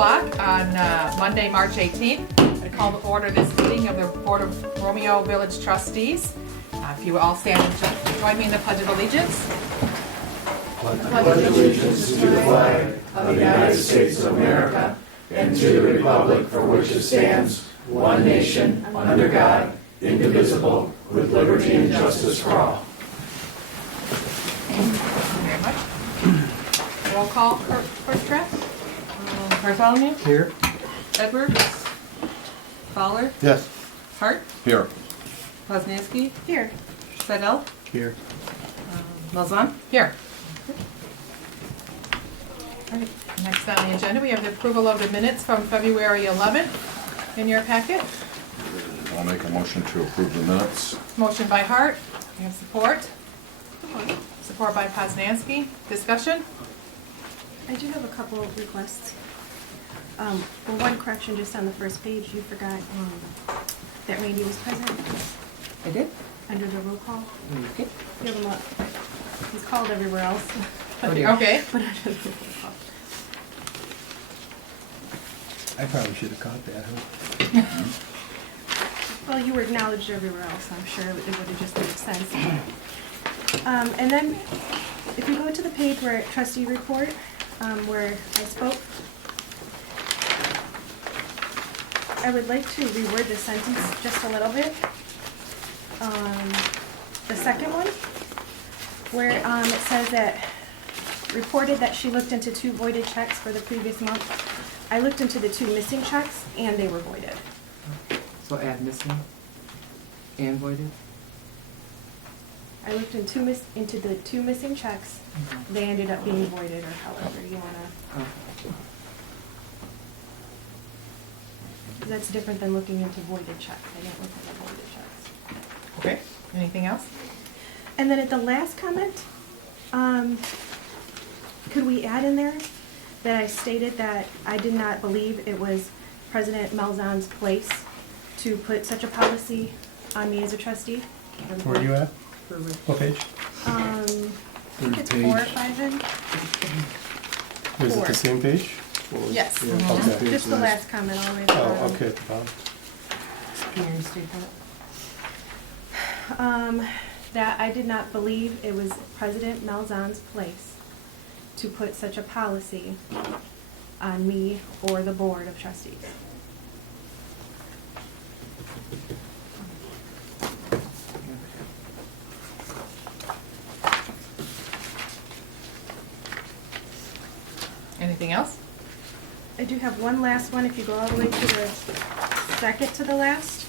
o'clock on Monday, March 18th. I call to order this meeting of the Board of Romeo Village Trustees. If you will all stand and join me in the Pledge of Allegiance. I pledge allegiance to the flag of the United States of America and to the republic for which it stands, one nation, under God, indivisible, with liberty and justice for all. Thank you very much. Roll call, first draft. Bartholomew? Here. Edwards? Fowler? Yes. Hart? Here. Poznansky? Here. Seidel? Here. Malzahn? Here. All right, next on the agenda, we have the approval of the minutes from February 11th in your packet. I'll make a motion to approve the minutes. Motion by Hart. We have support. Support by Poznansky. Discussion? I do have a couple of requests. For one correction, just on the first page, you forgot that Randy was present I did. under the roll call. Okay. You have him up. He's called everywhere else. Okay. But under the roll call. I probably should have caught that, huh? Well, you were acknowledged everywhere else, I'm sure it would have just made sense. And then, if you go to the page where trustee report, where I spoke, I would like to reword the sentence just a little bit. The second one, where it says that reported that she looked into 2 voided checks for the previous month. I looked into the 2 missing checks and they were voided. So add missing and voided? I looked into the 2 missing checks. They ended up being voided, or however you wanna. Oh. That's different than looking into voided checks. I didn't look into voided checks. Okay. Anything else? And then at the last comment, could we add in there that I stated that I did not believe it was President Malzahn's place to put such a policy on me as a trustee? Where are you at? What page? I think it's 4 or 5 in. Is it the same page? Yes. Okay. Just the last comment all the way at the bottom. Oh, okay, at the bottom. Can you restate that? That I did not believe it was President Malzahn's place to put such a policy on me or the Board of Trustees. Anything else? I do have one last one, if you go all the way to the second to the last.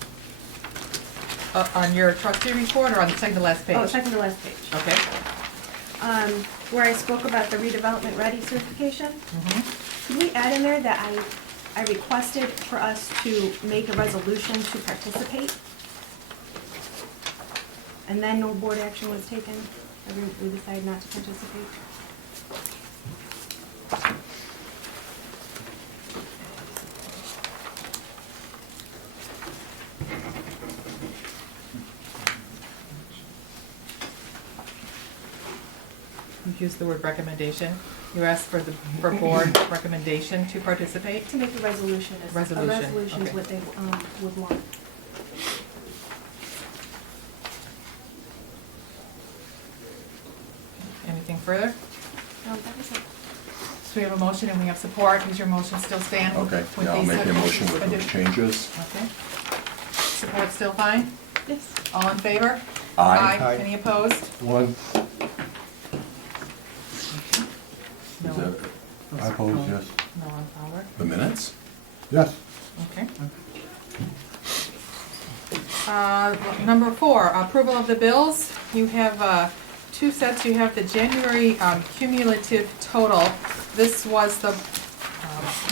On your trustee report or on the second to last page? Oh, second to last page. Okay. Where I spoke about the redevelopment ready certification. Could we add in there that I requested for us to make a resolution to participate? And then no board action was taken, and we decided not to participate? You used the word recommendation. You asked for board recommendation to participate? To make a resolution. Resolution, A resolution is okay. what they would want. Anything further? No, that was it. So we have a motion and we have support. Does your motion still stand? Okay, with yeah, I'll these make a motion with those additions? changes. Okay. Support still fine? Yes. All in favor? Aye. Aye. Any opposed? One, No. Is that I oppose, yes. No on Fowler? the minutes? Yes. Okay. Number 4, approval of the bills. You have 2 sets. You have the January cumulative total. This was the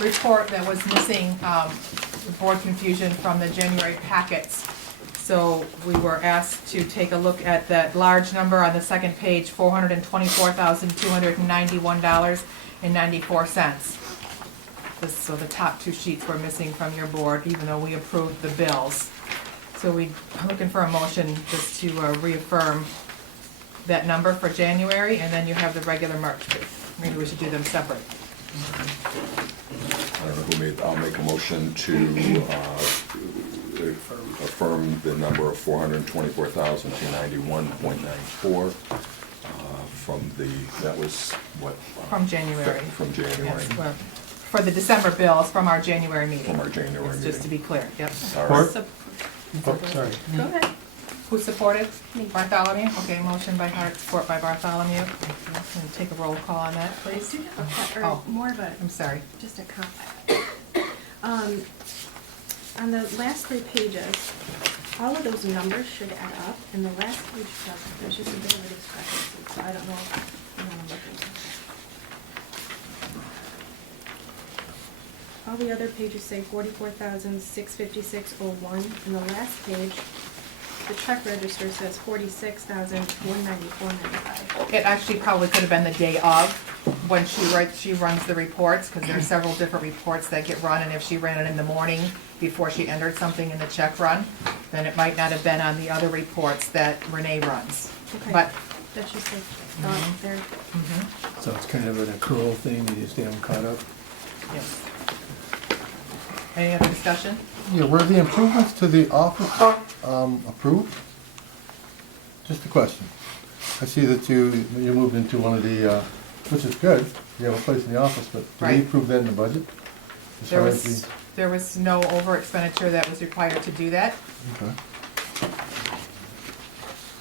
report that was missing, the board confusion from the January packets. So we were asked to take a look at that large number on the second page, $424,291.94. So the top 2 sheets were missing from your board, even though we approved the bills. So we're looking for a motion just to reaffirm that number for January, and then you have the regular March. Maybe we should do them separate. I don't know who made, I'll make a motion to affirm the number of 424,291.94 from the, that was what? From January. From January. Yes, well, for the December bills from our January meeting. From our January Yes, Just to meeting. be clear, yep. All right. Support. Oh, sorry. Go ahead. Who supported? Me. Bartholomew? Okay, motion by Hart, support by Bartholomew. And take a roll call on that, I please. do have a or Oh. more of a, I'm sorry. just a comment. On the last 3 pages, all of those numbers should add up, and the last page doesn't. There's just a bit of a discrepancy, so I don't know what I'm looking at. All the other pages say 44,656.01, and the last page, the check register says 46,194.95. It actually probably could have been the day of, when she runs the reports, because there are several different reports that get run, and if she ran it in the morning before she entered something in the check run, then it might not have been on the other reports that Renee runs. Okay. But, That's just like, there. mhm, So it's kind of an accrual thing, you just haven't caught up? yes. Any other discussion? Yeah, were the improvements to the office approved? Just a question. I see that you moved into one of the, which is good, you have a place in the office, but did Right. we approve that in the budget? As There far as was, there was no over expenditure that was required to do that. Okay.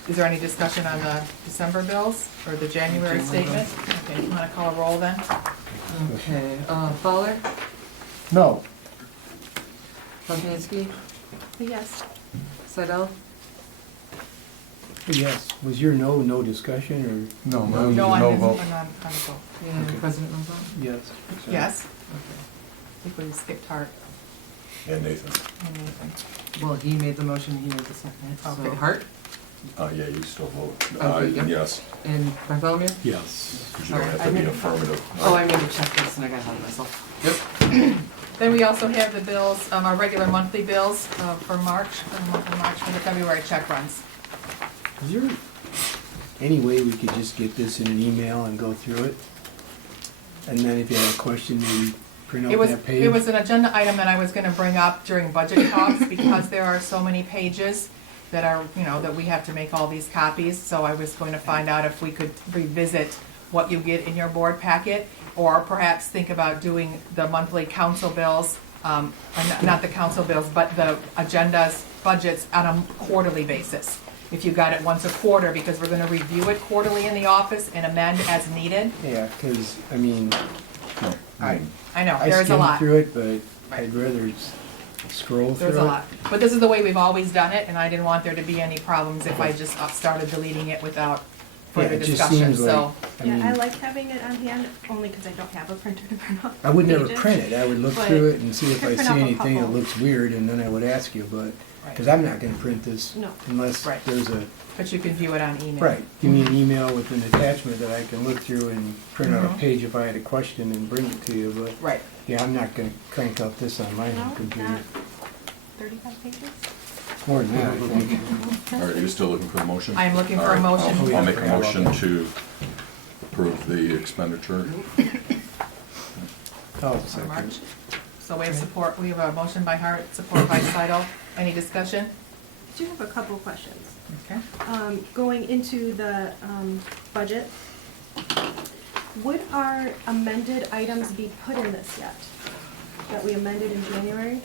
Is there any discussion on the December bills or the January statement? Okay, you wanna call a roll then? Okay, Fowler, No, Poznanski, Yes. Sidell, Yes, was your no discussion, or? no, No, that was a No, on no this, vote. on the vote. and Okay. President Renzo. Yes. Yes, Okay. I think we skipped Hart And Nathan. and Nathan. Well, he made the motion, he made the second. So Okay. Hart Yeah, you still vote. Okay, yep. Yes, and Bartholomew? Yes. because you don't have to be affirmative. Oh, I made a checklist and I got ahead of myself. Then we also have the bills, our regular monthly bills for March, for the month of March, for the February check runs. Is there any way we could just get this in an email and go through it? And then if you have a question, maybe print out that page? It was an agenda item that I was gonna bring up during budget talks, because there are so many pages that are, that we have to make all these copies, so I was going to find out if we could revisit what you get in your board packet, or perhaps think about doing the monthly council bills, not the council bills, but the agendas, budgets on a quarterly basis. If you got it once a quarter, because we're gonna review it quarterly in the office and amend as needed. Yeah, because, I mean, I know, I there's a skimmed lot. through it, but I'd rather scroll through it. There's a lot, but this is the way we've always done it, and I didn't want there to be any problems if I just started deleting it without Yeah, further it just discussion, seems like, so. I Yeah, I mean, like having it on hand, only because I don't have a printer to print off. I would never pages. print it, I would look But through it and see you if could I print see off a anything that couple. looks weird, and then I would ask you, but, because I'm not gonna print this No. unless Right. there's a, But you can view it on email. right, give me an email with an attachment that I can look through and print out a Mhm. page if I had a question and bring it to you, but, Right, yeah, I'm not gonna crank out this on my No, home computer. not 35 pages? More than that, I think. All right, are you still looking for a motion? I am looking for All a right, motion. I'll make a Yeah. motion to approve the expenditure. Oh, for second. March. So we have support, we have a motion by Hart, support by Sidle. Any discussion? I do have a couple of questions. Okay. Going into the budget, would our amended items be put in this yet? That we amended in January?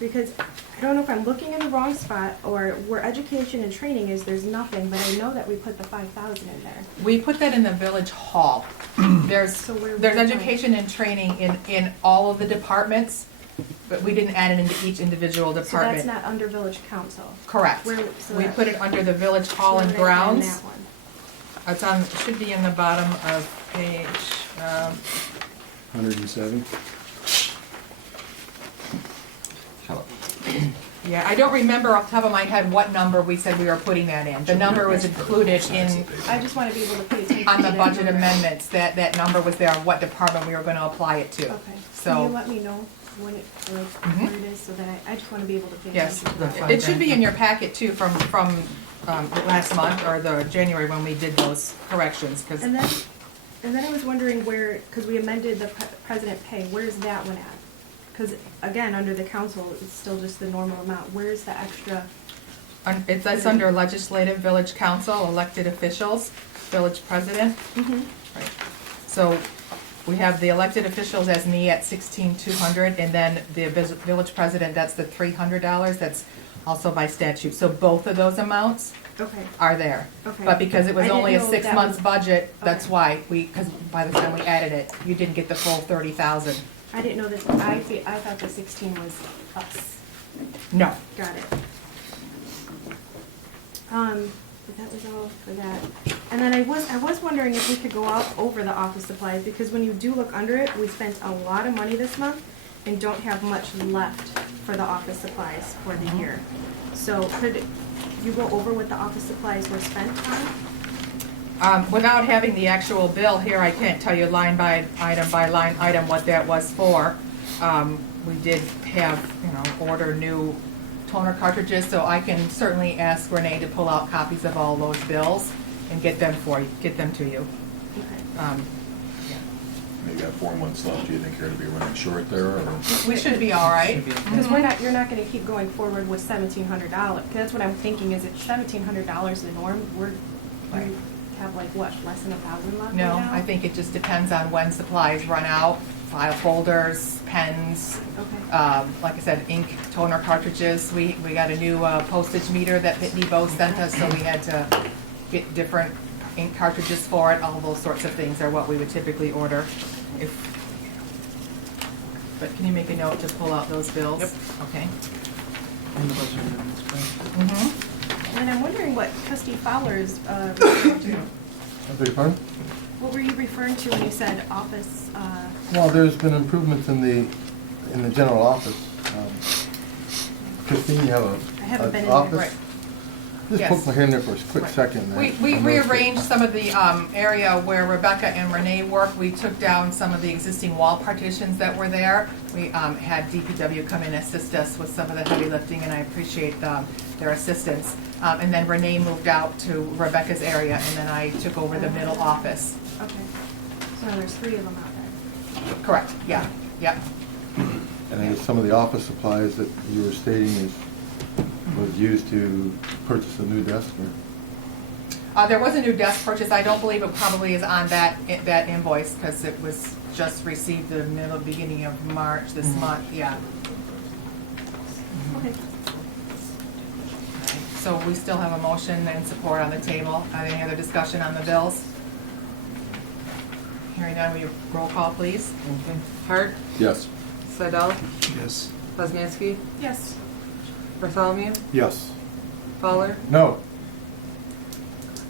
Because I don't know if I'm looking in the wrong spot, or where education and training is, there's nothing, but I know that we put the 5,000 in there. We put that in the village hall. There's So where would there's that go? education and training in all of the departments, but we didn't add it into each individual So that's department. not under village council. Correct. Where- so We that- put it under the village hall Where and would I find grounds. that one? It's on, it should be in the bottom of page, 107. Shut up. yeah, I don't remember off the top of my head what number we said we were putting that in. The number was included in, I just want to be able to pay attention on the to that budget number. amendments, that number was there, what department we were gonna apply it to. Okay. So- Can you let me know when it, like, Mhm. where it is, so that I just want to be able to pay Yes, attention to That's that. fine. it should be in your packet too from last month, or the January when we did those corrections, because, And And then I was wondering where, because we amended the president pay, where's that one at? Because again, under the council, it's still just the normal amount. Where's the extra? It's under legislative, village council, elected officials, village president. Mm-hmm. Right. So we have the elected officials as me at $16,200, and then the village president, that's the $300. That's also by statute. So both of those amounts Okay, are there. okay. But because it was I didn't only a know if that 6 month was- budget, that's Okay. why because by the time we added it, you didn't get the full 30,000. I didn't know that, I thought the 16 was us. No. Got it. That was all for that. And then I was wondering if we could go out over the office supplies, because when you do look under it, we spent a lot of money this month and don't have much left for the office supplies for the year. So could you go over what the office supplies were spent on? Without having the actual bill here, I can't tell you line by line item what that was for. We did have, order new toner cartridges, so I can certainly ask Renee to pull out copies of all those bills and get them to you. Okay. Maybe got 4 months left. Do you think you're gonna be running short there, or? We should be all right. Should be okay. Because you're not gonna keep going forward with $1,700. That's what I'm thinking, is it $1,700 the norm? Right. We have like, what, less than 1,000 left No, right now? I think it just depends on when supplies run out, file folders, pens, Okay. like I said, ink toner cartridges. We got a new postage meter that Pitney Bowes sent us, so we had to get different ink cartridges for it. All those sorts of things are what we would typically order. But can you make a note to pull out those bills? Yep. Okay. And the budget amendments, correct? Mm-hmm. And I'm wondering what trustee Fowler's referring to. I beg your pardon? What were you referring to when you said office, Well, there's been improvements in the general office. Christine, you have I haven't an been in there. office? Right. Just Yes. poke my head in there for a quick Right. second. We rearranged some of the area where Rebecca and Renee work. We took down some of the existing wall partitions that were there. We had DPW come in and assist us with some of the heavy lifting, and I appreciate their assistance. And then Renee moved out to Rebecca's area, and then I took over the middle office. okay. So there's 3 of them out there. Correct, yeah, yep. And then some of the office supplies that you were stating was used to purchase a new desk, or? There was a new desk purchase. I don't believe it probably is on that invoice, because it was just received the beginning of March this month, yeah. Okay. So we still have a motion and support on the table. Any other discussion on the bills? Hearing none, will you roll call, please? Okay. Hart, Yes. Seidel, Yes. Poznanski, Yes. Bartholomew, Yes. Fowler, No.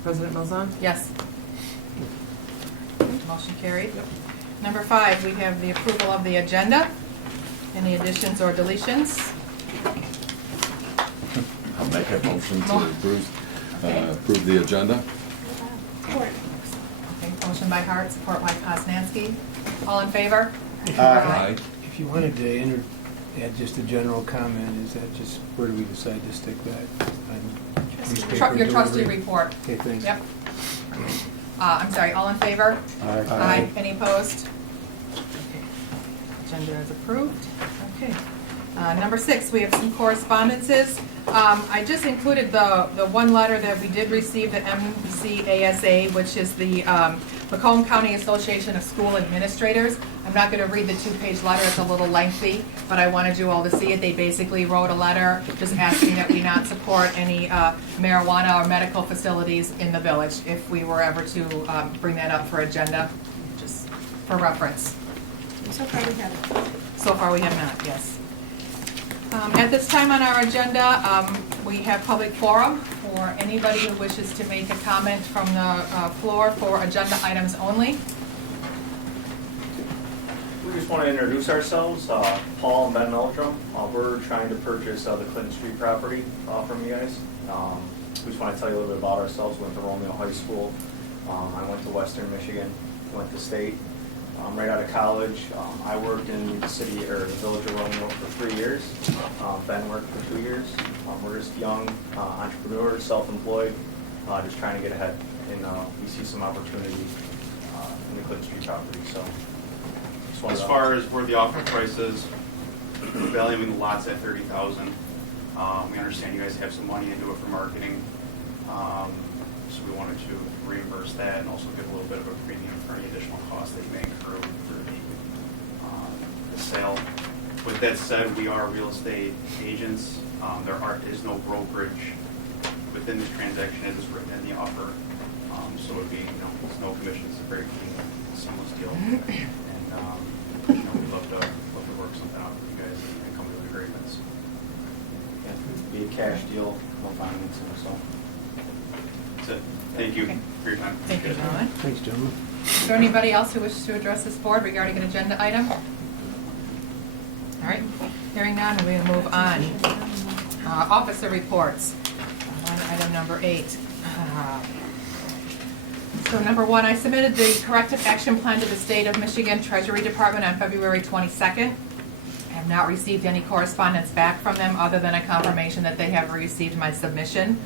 President Milzon. Yes. Motion carried. Number 5, we have the approval of the agenda. Any additions or deletions? I'll make a motion to Okay. approve the agenda. Support. Okay, motion by Hart, support by Poznanski. All in favor? Aye. If you wanted to add just a general comment, is that just, where do we decide to stick that? On newspaper Your trustee delivery? report. Okay, thanks. Yep. I'm sorry, all in favor? Aye. Any opposed? Okay. Agenda is approved. Okay. Number 6, we have some correspondences. I just included the one letter that we did receive, the MCASA, which is the Macomb County Association of School Administrators. I'm not going to read the 2-page letter, it's a little lengthy, but I wanted you all to see it. They basically wrote a letter just asking that we not support any marijuana or medical facilities in the village if we were ever to bring that up for agenda, just for reference. And so far we haven't. So far, we have not, yes. At this time on our agenda, we have public forum for anybody who wishes to make a comment from the floor for agenda items only. We just want to introduce ourselves, Paul and Ben Meldrum. We're trying to purchase the Clinton Street property from you guys. We just want to tell you a little bit about ourselves. We went to Romeo High School. I went to Western Michigan, went to State. Right out of college, I worked in the city or the village of Romeo for 3 years. Ben worked for 2 years. We're just young entrepreneurs, self-employed, just trying to get ahead. And we see some opportunity in the Clinton Street property, so. just wanted As to- far as where the offer price is, valuing the lots at 30,000. We understand you guys have some money into it for marketing, so we wanted to reimburse that and also give a little bit of a premium for any additional costs that you may incur for the sale. With that said, we are real estate agents. There is no brokerage within this transaction as it's written in the offer. So it would be, it's no commissions, it's a very clean, seamless deal. And, we'd love to work something out with you guys and come to agreements. Yeah, it'd be a cash deal, no financing, so. That's it. Thank you Okay. for your time. Thank you, gentlemen. Thanks, gentlemen. Is there anybody else who wishes to address this board regarding an agenda item? All right, hearing none, we'll move on. Officer reports. Item number 8. So number 1, I submitted the corrective action plan to the State of Michigan Treasury Department on February 22nd. I have not received any correspondence back from them other than a confirmation that they have received my submission.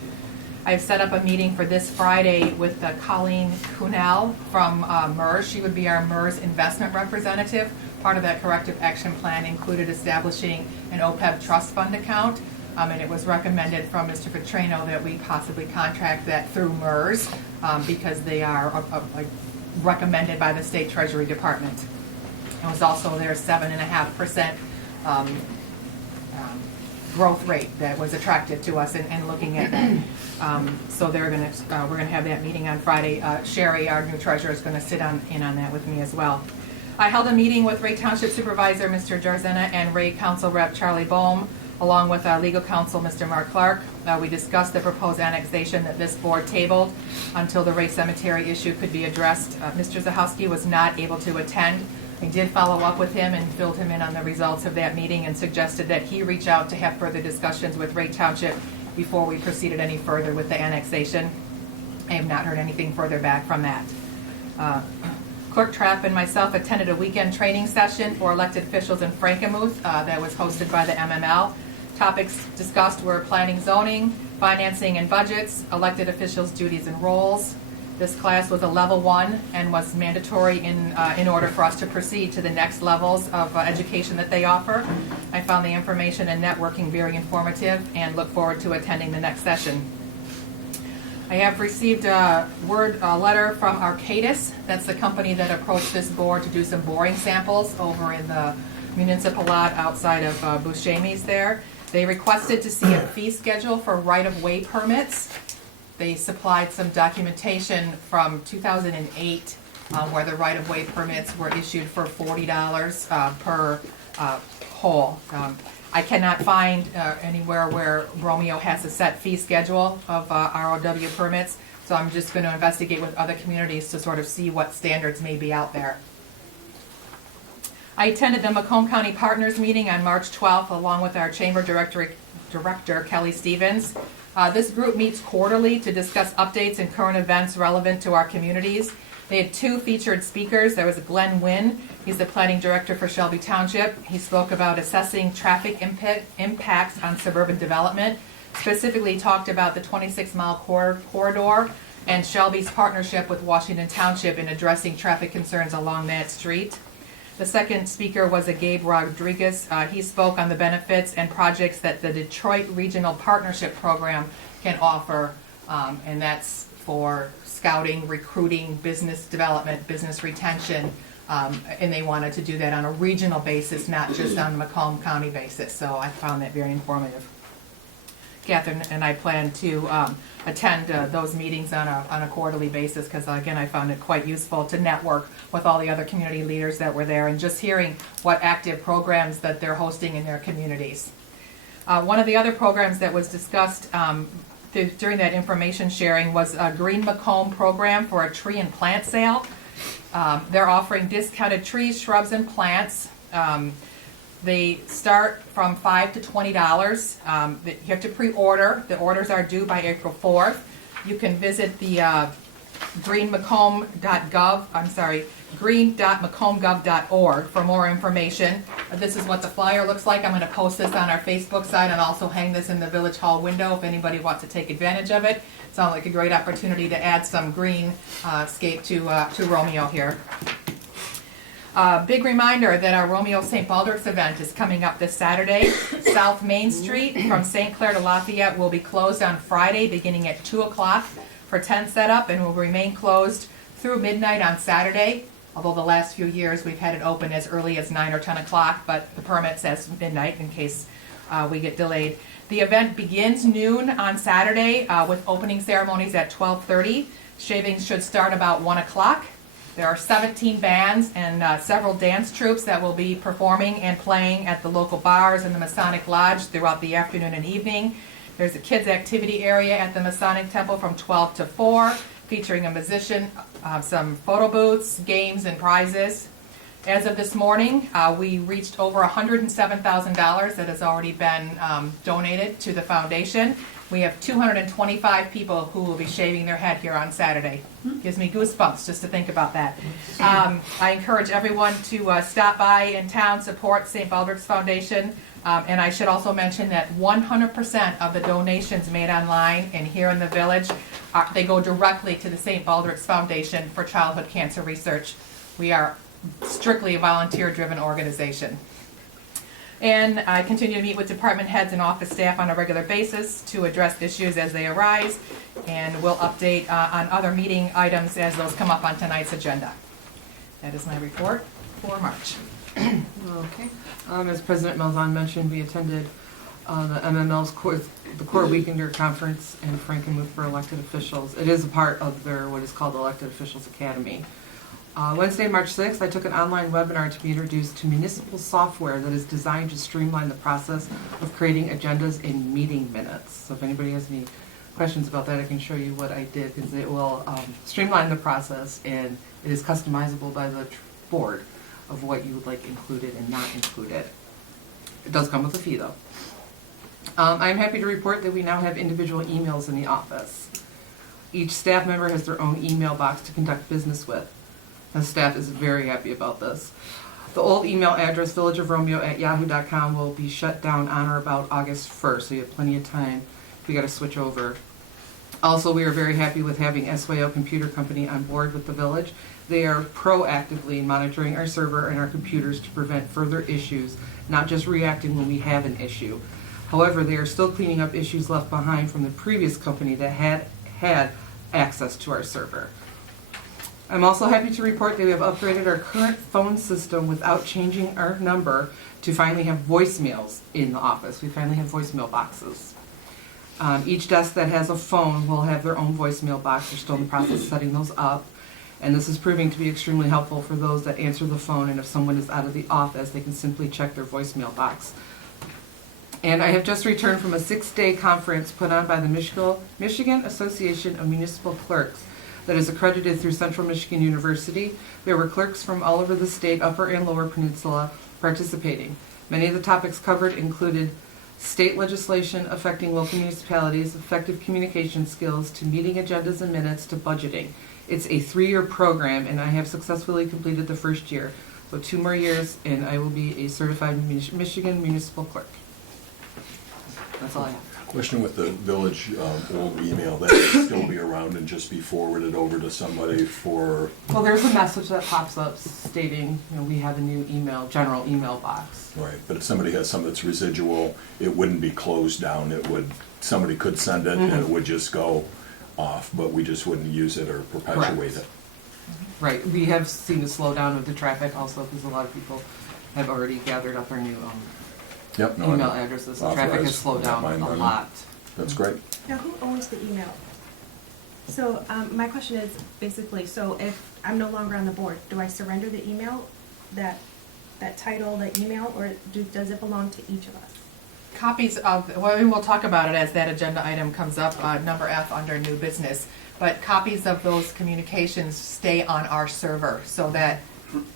I have set up a meeting for this Friday with Colleen Kunel from MERS. She would be our MERS investment representative. Part of that corrective action plan included establishing an OPEB trust fund account. And it was recommended from Mr. Petrino that we possibly contract that through MERS because they are recommended by the State Treasury Department. It was also their 7.5% growth rate that was attractive to us in looking at that. So we're gonna have that meeting on Friday. Sherry, our new treasurer, is gonna sit in on that with me as well. I held a meeting with Ray Township Supervisor Mr. Jarzena and Ray Council Rep Charlie Bohm, along with our legal counsel Mr. Mark Clark. We discussed the proposed annexation that this board tabled until the Ray Cemetery issue could be addressed. Mr. Zahowski was not able to attend. I did follow up with him and filled him in on the results of that meeting and suggested that he reach out to have further discussions with Ray Township before we proceeded any further with the annexation. I have not heard anything further back from that. Clerk Trapp and myself attended a weekend training session for elected officials in Frankenmuth that was hosted by the MML. Topics discussed were planning, zoning, financing and budgets, elected officials' duties and roles. This class was a level 1 and was mandatory in order for us to proceed to the next levels of education that they offer. I found the information and networking very informative and look forward to attending the next session. I have received a letter from Arcadis. That's the company that approached this board to do some boring samples over in the municipal lot outside of Buscemi's there. They requested to see a fee schedule for right-of-way permits. They supplied some documentation from 2008 where the right-of-way permits were issued for $40 per hole. I cannot find anywhere where Romeo has a set fee schedule of ROW permits, so I'm just going to investigate with other communities to sort of see what standards may be out there. I attended the Macomb County Partners meeting on March 12th along with our Chamber Director Kelly Stevens. This group meets quarterly to discuss updates and current events relevant to our communities. They had 2 featured speakers. There was Glenn Wynn. He's the planning director for Shelby Township. He spoke about assessing traffic impacts on suburban development, specifically talked about the 26-mile corridor and Shelby's partnership with Washington Township in addressing traffic concerns along that street. The second speaker was Gabe Rodriguez. He spoke on the benefits and projects that the Detroit Regional Partnership Program can offer, and that's for scouting, recruiting, business development, business retention, and they wanted to do that on a regional basis, not just on a Macomb County basis. So I found that very informative. Catherine and I plan to attend those meetings on a quarterly basis because, again, I found it quite useful to network with all the other community leaders that were there and just hearing what active programs that they're hosting in their communities. One of the other programs that was discussed during that information sharing was a Green Macomb program for a tree and plant sale. They're offering discounted trees, shrubs, and plants. They start from $5 to $20. You have to pre-order. The orders are due by April 4th. You can visit the green.macomb.gov.org for more information. This is what the flyer looks like. I'm going to post this on our Facebook site and also hang this in the Village Hall window if anybody wants to take advantage of it. Sounds like a great opportunity to add some green scape to Romeo here. Big reminder that our Romeo St. Baldrick's event is coming up this Saturday. South Main Street from St. Clair to Lafayette will be closed on Friday beginning at 2 o'clock for tent setup and will remain closed through midnight on Saturday. Although the last few years we've had it open as early as 9 or 10 o'clock, but the permit says midnight in case we get delayed. The event begins noon on Saturday with opening ceremonies at 12:30. Shavings should start about 1 o'clock. There are 17 bands and several dance troupes that will be performing and playing at the local bars and the Masonic Lodge throughout the afternoon and evening. There's a kids' activity area at the Masonic Temple from 12 to 4, featuring a musician, some photo booths, games, and prizes. As of this morning, we reached over $107,000 that has already been donated to the foundation. We have 225 people who will be shaving their head here on Saturday. Gives me goosebumps just to think about that. I encourage everyone to stop by in town, support St. Baldrick's Foundation. And I should also mention that 100% of the donations made online and here in the village, they go directly to the St. Baldrick's Foundation for Childhood Cancer Research. We are strictly a volunteer-driven organization. And I continue to meet with department heads and office staff on a regular basis to address issues as they arise, and we'll update on other meeting items as those come up on tonight's agenda. That is my report for March. Okay. As President Malzahn mentioned, we attended the MML's the Core Weekender Conference in Frankenmuth for elected officials. It is a part of their what is called the Elected Officials Academy. Wednesday, March 6th, I took an online webinar to be introduced to municipal software that is designed to streamline the process of creating agendas and meeting minutes. So if anybody has any questions about that, I can show you what I did, because it will streamline the process, and it is customizable by the board of what you would like included and not included. It does come with a fee, though. I'm happy to report that we now have individual emails in the office. Each staff member has their own email box to conduct business with. The staff is very happy about this. The old email address, villageofromeo@yahoo.com, will be shut down on or about August 1st, so you have plenty of time if you got to switch over. Also, we are very happy with having SYO Computer Company on board with the village. They are proactively monitoring our server and our computers to prevent further issues, not just reacting when we have an issue. However, they are still cleaning up issues left behind from the previous company that had access to our server. I'm also happy to report that we have upgraded our current phone system without changing our number to finally have voicemails in the office. We finally have voicemail boxes. Each desk that has a phone will have their own voicemail box. We're still in the process of setting those up. And this is proving to be extremely helpful for those that answer the phone, and if someone is out of the office, they can simply check their voicemail box. And I have just returned from a 6-day conference put on by the Michigan Association of Municipal Clerks that is accredited through Central Michigan University. There were clerks from all over the state, Upper and Lower Peninsula, participating. Many of the topics covered included state legislation affecting local municipalities, effective communication skills, to meeting agendas and minutes, to budgeting. It's a 3-year program, and I have successfully completed the first year. So 2 more years, and I will be a certified Michigan municipal clerk. That's all I have. Question with the village old email, that should still be around and just be forwarded over to somebody for... Well, there's a message that pops up stating, we have a new general email box. Right, but if somebody has something that's residual, it wouldn't be closed down. Somebody could send it and it would just go off, but we just wouldn't use it or perpetuate it. Right, we have seen a slowdown of the traffic also, because a lot of people have already gathered up our new email addresses. The traffic has slowed down a lot. That's great. Now, who owns the email? So my question is basically, so if I'm no longer on the board, do I surrender the email, that title, the email, or does it belong to each of us? Copies of, well, and we'll talk about it as that agenda item comes up, number F under new business. But copies of those communications stay on our server, so that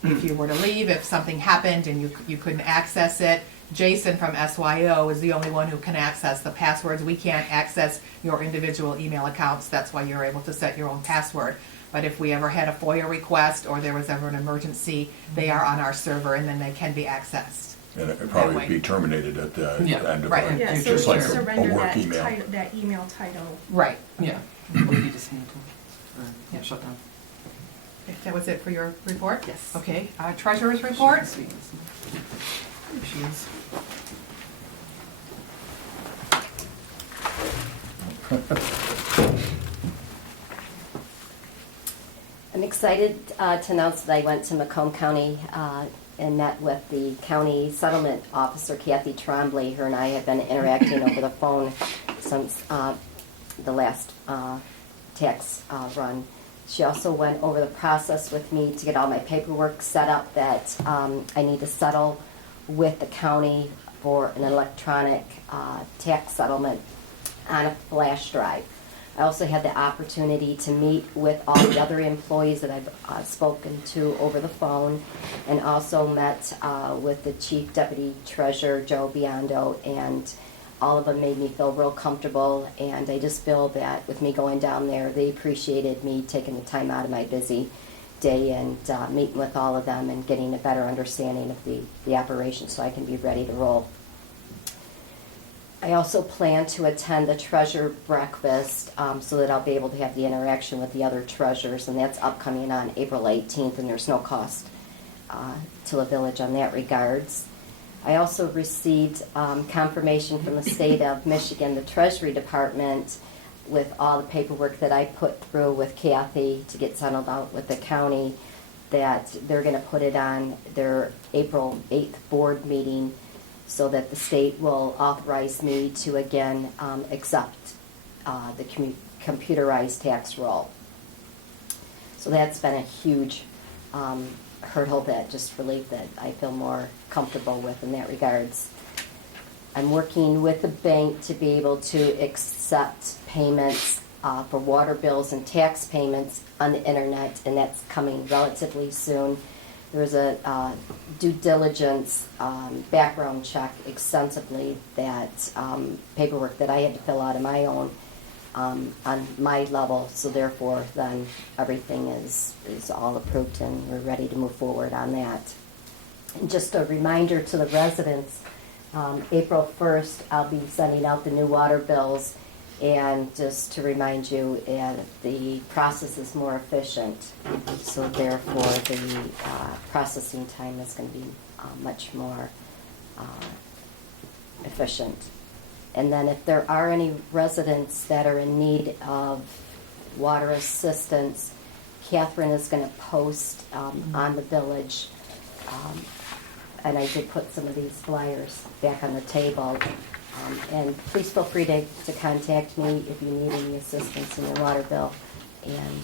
if you were to leave, if something happened and you couldn't access it, Jason from SYO is the only one who can access the passwords. We can't access your individual email accounts. That's why you're able to set your own password. But if we ever had a FOIA request or there was ever an emergency, they are on our server and then they can be accessed. And it would That probably way. be terminated at the Yeah, end of right. it. Yeah, so Just we like can a surrender work that email. title, that email title. Right. Yeah, it would be dismantled, or, yeah, shut down. Okay, that was it for your report? Yes. Okay, treasurer's report? Sweet. There she is. I'm excited to announce that I went to Macomb County and met with the county settlement officer, Kathy Trombley. Her and I have been interacting over the phone since the last tax run. She also went over the process with me to get all my paperwork set up that I need to settle with the county for an electronic tax settlement on a flash drive. I also had the opportunity to meet with all the other employees that I've spoken to over the phone, and also met with the Chief Deputy Treasurer, Joe Biondo, and all of them made me feel real comfortable, and I just feel that with me going down there, they appreciated me taking the time out of my busy day and meeting with all of them and getting a better understanding of the operation so I can be ready to roll. I also plan to attend the treasurer breakfast so that I'll be able to have the interaction with the other treasurers, and that's upcoming on April 18th, and there's no cost to the village on that regards. I also received confirmation from the state of Michigan, the Treasury Department, with all the paperwork that I put through with Kathy to get settled out with the county, that they're going to put it on their April 8th board meeting so that the state will authorize me to again accept the computerized tax roll. So that's been a huge hurdle that just relief that I feel more comfortable with in that regards. I'm working with the bank to be able to accept payments for water bills and tax payments on the internet, and that's coming relatively soon. There was a due diligence background check extensively, that paperwork that I had to fill out on my own on my level, so therefore then everything is all approved and we're ready to move forward on that. And just a reminder to the residents, April 1st I'll be sending out the new water bills, and just to remind you, the process is more efficient, so therefore the processing time is going to be much more efficient. And then if there are any residents that are in need of water assistance, Catherine is going to post on the village, and I did put some of these flyers back on the table. And please feel free to contact me if you need any assistance in your water bill. And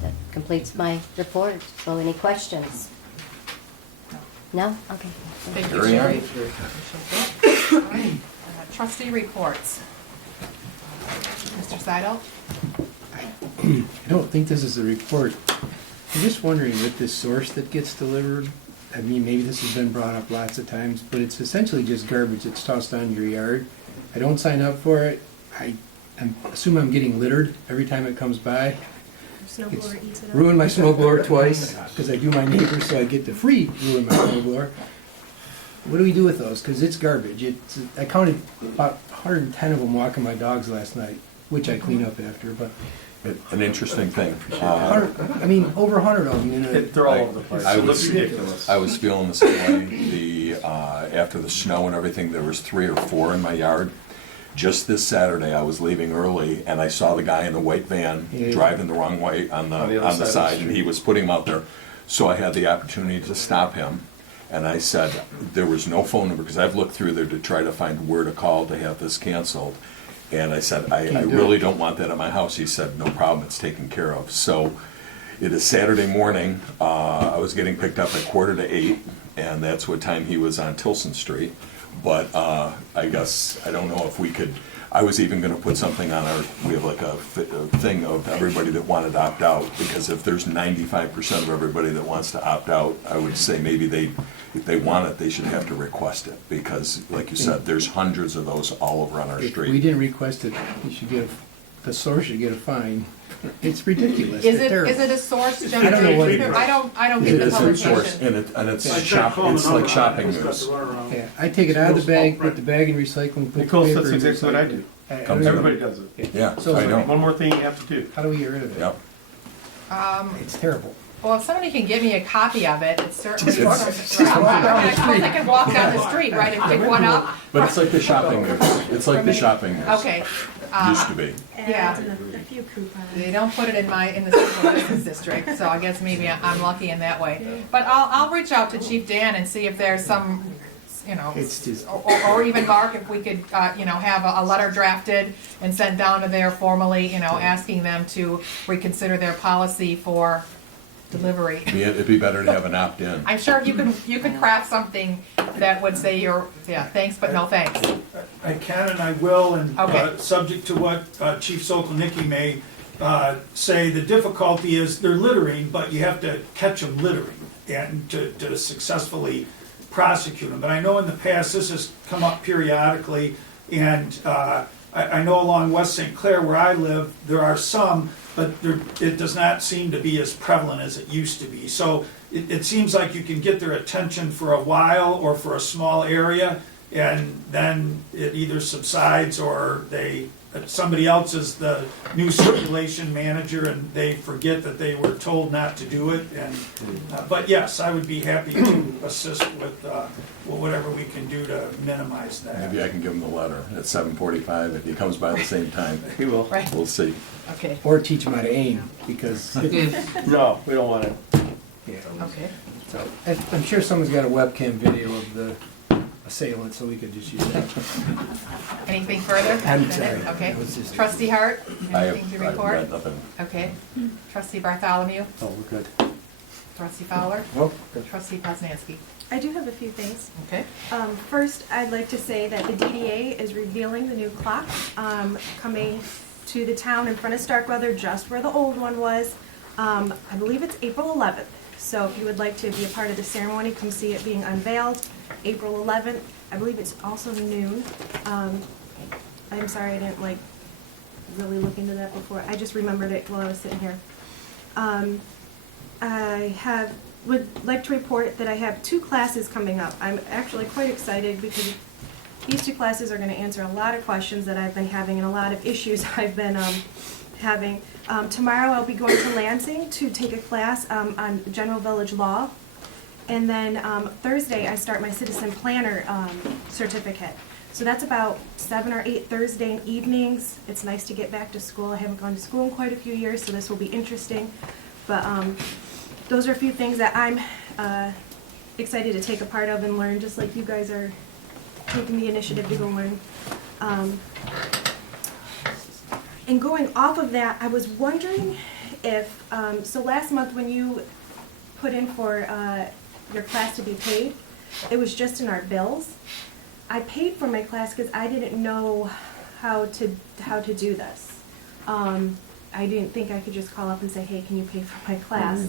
that completes my report. So any questions? No? Okay. Thank you, Very Sherry. nice. All right, trustee reports. Mr. Seidel? I don't think this is a report. I'm just wondering, with this source that gets delivered, I mean, maybe this has been brought up lots of times, but it's essentially just garbage that's tossed on your yard. I don't sign up for it. I assume I'm getting littered every time it comes by. Snow It's blower eats it up. ruined my snow blower twice, because I do my neighbor, so I get the free ruin my snow blower. What do we do with those? Because it's garbage. I counted about 110 of them walking my dogs last night, which I clean up after, but An interesting thing. over 100 of them. You know. They're all over the place. I It was- looks ridiculous. I was feeling the same way. After the snow and everything, there was 3 or 4 in my yard. Just this Saturday, I was leaving early, and I saw the guy in the white van Yeah. driving the wrong way on On the the other side of the side, and he street. was putting them out there. So I had the opportunity to stop him, and I said, there was no phone number, because I've looked through there to try to find where to call to have this canceled. And I said, I Can't do really it. don't want that at my house. He said, no problem, it's taken care of. So it is Saturday morning. I was getting picked up at 7:45, and that's what time he was on Tilson Street. But I guess, I don't know if we could, I was even gonna put something on we have like a thing of everybody that wanted to opt out, because if there's 95% of everybody that wants to opt out, I would say maybe if they want it, they should have to request it, because like you said, there's hundreds of those all over on our If we street. didn't request it, the source should get a fine. It's ridiculous. Is They're it terrible. a source don't know what generated? it is. I don't It get the is a source, publication. and it's I shop, tried calling it's the like number, shopping I just got news. the runaround. Yeah, I take it out of the bag, put the bag in recycling, put the Nicole, paper that's in exactly what I recycling. do. I Comes don't- Everybody does it. Yeah, So- I know. One more thing you have to do. How do we get rid of it? Yep. It's terrible. Well, if somebody can give me a copy of it, it's certainly. It's- I suppose I can walk down the street, right, and pick one up. But it's like the shopping news. It's like the shopping news. Okay. Used to be. Yeah. And a few coupons. They don't put it in the central business district, so I guess maybe I'm lucky in that way. But I'll reach out to Chief Dan and see if there's some, It's just- or even Mark, if we could, have a letter drafted and sent down to there formally, asking them to reconsider their policy for delivery. It'd be better to have an opt-in. I'm sure you could craft something that would say thanks, but no thanks. I can and I will, and Okay. subject to what Chief Sokolnicki may say, the difficulty is they're littering, but you have to catch them littering and to successfly prosecute them. But I know in the past, this has come up periodically, and I know along West St. Clair where I live, there are some, but it does not seem to be as prevalent as it used to be. So it seems like you can get their attention for a while or for a small area, and then it either subsides or somebody else is the new circulation manager and they forget that they were told not to do it. And but yes, I would be happy to assist with whatever we can do to minimize that. Maybe I can give him the letter at 7:45 if he comes by the same time. We will. Right. We'll see. Okay, Or teach them how to aim, because, No, we don't want it. yeah. okay. So, I'm sure someone's got a webcam video of the assailant, so we could just use that. Anything further? I'm sorry. Okay. That was just- Trustee Hart, I have, anything to I've report? got nothing. Okay. Trustee Bartholomew, Oh, we're good. Trustee Fowler, Well, Trustee Poznanski. I do have a few things. Okay. First, I'd like to say that the DDA is revealing the new clock coming to the town in front of Starkweather, just where the old one was. I believe it's April 11th. So if you would like to be a part of the ceremony, come see it being unveiled. April 11th. I believe it's also noon. I'm sorry I didn't really look into that before. I just remembered it while I was sitting here. I would like to report that I have 2 classes coming up. I'm actually quite excited because these 2 classes are going to answer a lot of questions that I've been having and a lot of issues I've been having. Tomorrow I'll be going to Lansing to take a class on general village law. And then Thursday I start my citizen planner certificate. So that's about 7 or 8 Thursday evenings. It's nice to get back to school. I haven't gone to school in quite a few years, so this will be interesting. But those are a few things that I'm excited to take a part of and learn, just like you guys are taking the initiative to go learn. And going off of that, I was wondering if, so last month when you put in for your class to be paid, it was just in our bills. I paid for my class because I didn't know how to do this. I didn't think I could just call up and say, hey, can you pay for my class?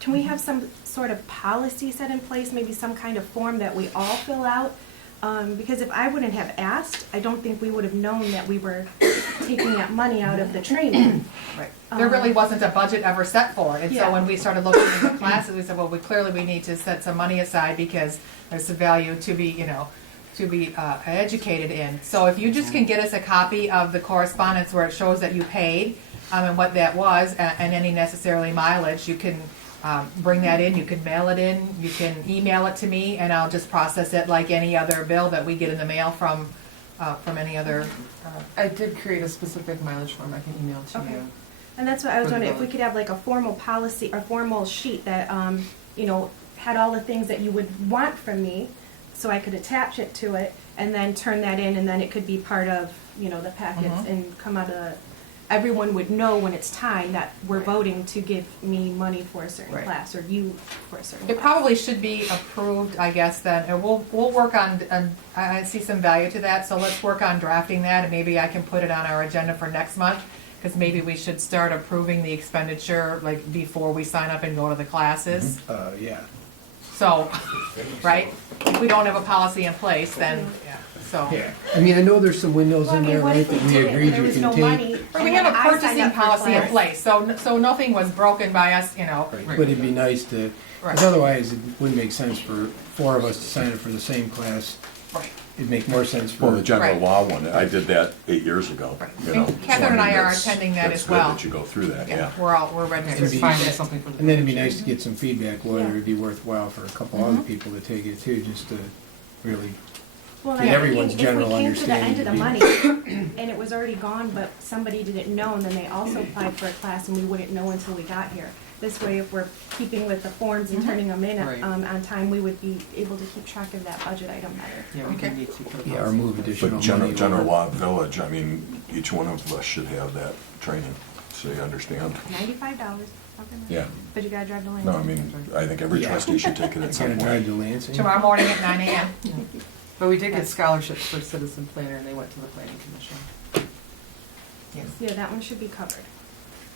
Can we have some sort of policy set in place, maybe some kind of form that we all fill out? Because if I wouldn't have asked, I don't think we would have known that we were taking that money out of the training. Right. There really wasn't a budget ever set for it, and so Yeah. when we started looking into classes, we said, well, we need to set some money aside because there's some value to be, educated in. So if you just can get us a copy of the correspondence where it shows that you paid, and what that was, and any necessarily mileage, you can bring that in, you can mail it in, you can email it to me, and I'll just process it like any other bill that we get in the mail from any other. I did create a specific mileage form I can email to Okay. you. And that's what I was For the wondering, if we village. could have like a formal policy, or formal sheet that, had all the things that you would want from me, so I could attach it to it, and then turn that in, and then it could be part of, the packets and come out of, everyone would know when it's time that we're voting to give me money for a certain Right. class, or you for a certain It class. probably should be approved, I guess, then, and we'll work on, I see some value to that, so let's work on drafting that, and maybe I can put it on our agenda for next month, because maybe we should start approving the expenditure, like, before we sign up and go to the classes. Yeah. So, right, if we don't have a policy in place, then, so. Yeah. I mean, I know there's some windows Well, I in mean, there, what right, if we that we did it and agreed there you was can no take. money, But we And have a then I signed purchasing up for policy in class. place, so nothing was broken by us, you know. Right, but it'd be nice to, Right. because otherwise it wouldn't make sense for four of us to sign up for the same class. Right. It'd make more sense for. Well, the general Right. law one, I did that 8 years ago, Right. you know. And so Catherine and I are that's- attending that that's as good well. that you go through that, yeah. We're registered. Just be- finding something for the. And then it'd be nice to get some feedback, whether Yeah. it'd be worthwhile for a couple Mm-hmm. other people to take it too, just to really, Well, get I'm everyone's thinking general if we came to the end understanding of the to money and it was already gone, but somebody didn't know, and then they also applied for a class and we wouldn't know until we got here. This way, if we're keeping with the forms and turning them in Right. on time, we would be able to keep track of that budget item better. Yeah, we Okay. can need to put yeah, or those. move additional But money. general over. law village, I mean, each one of us should have that training, so you understand. $95. Yeah. But you gotta drive to Lane. No, I mean, I think every Yeah. trustee should take it I at some gotta drive point. to Lansing. Tomorrow morning at 9 a.m. But we did get scholarships for citizen planner, and they went to the planning commission. Yeah, that one should be covered.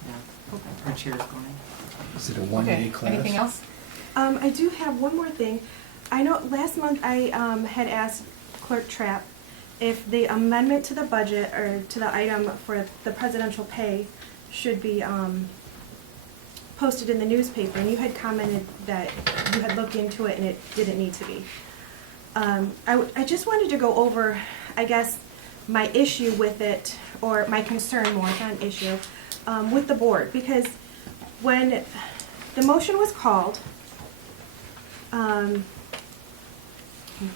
Yeah, Okay. our chair's going. Is it a one-day Okay, class? anything else? I do have one more thing. I know last month I had asked Clerk Trapp if the amendment to the budget or to the item for the presidential pay should be posted in the newspaper, and you had commented that you had looked into it and it didn't need to be. I just wanted to go over, I guess, my issue with it, or my concern more, not an issue, with the board, because when the motion was called,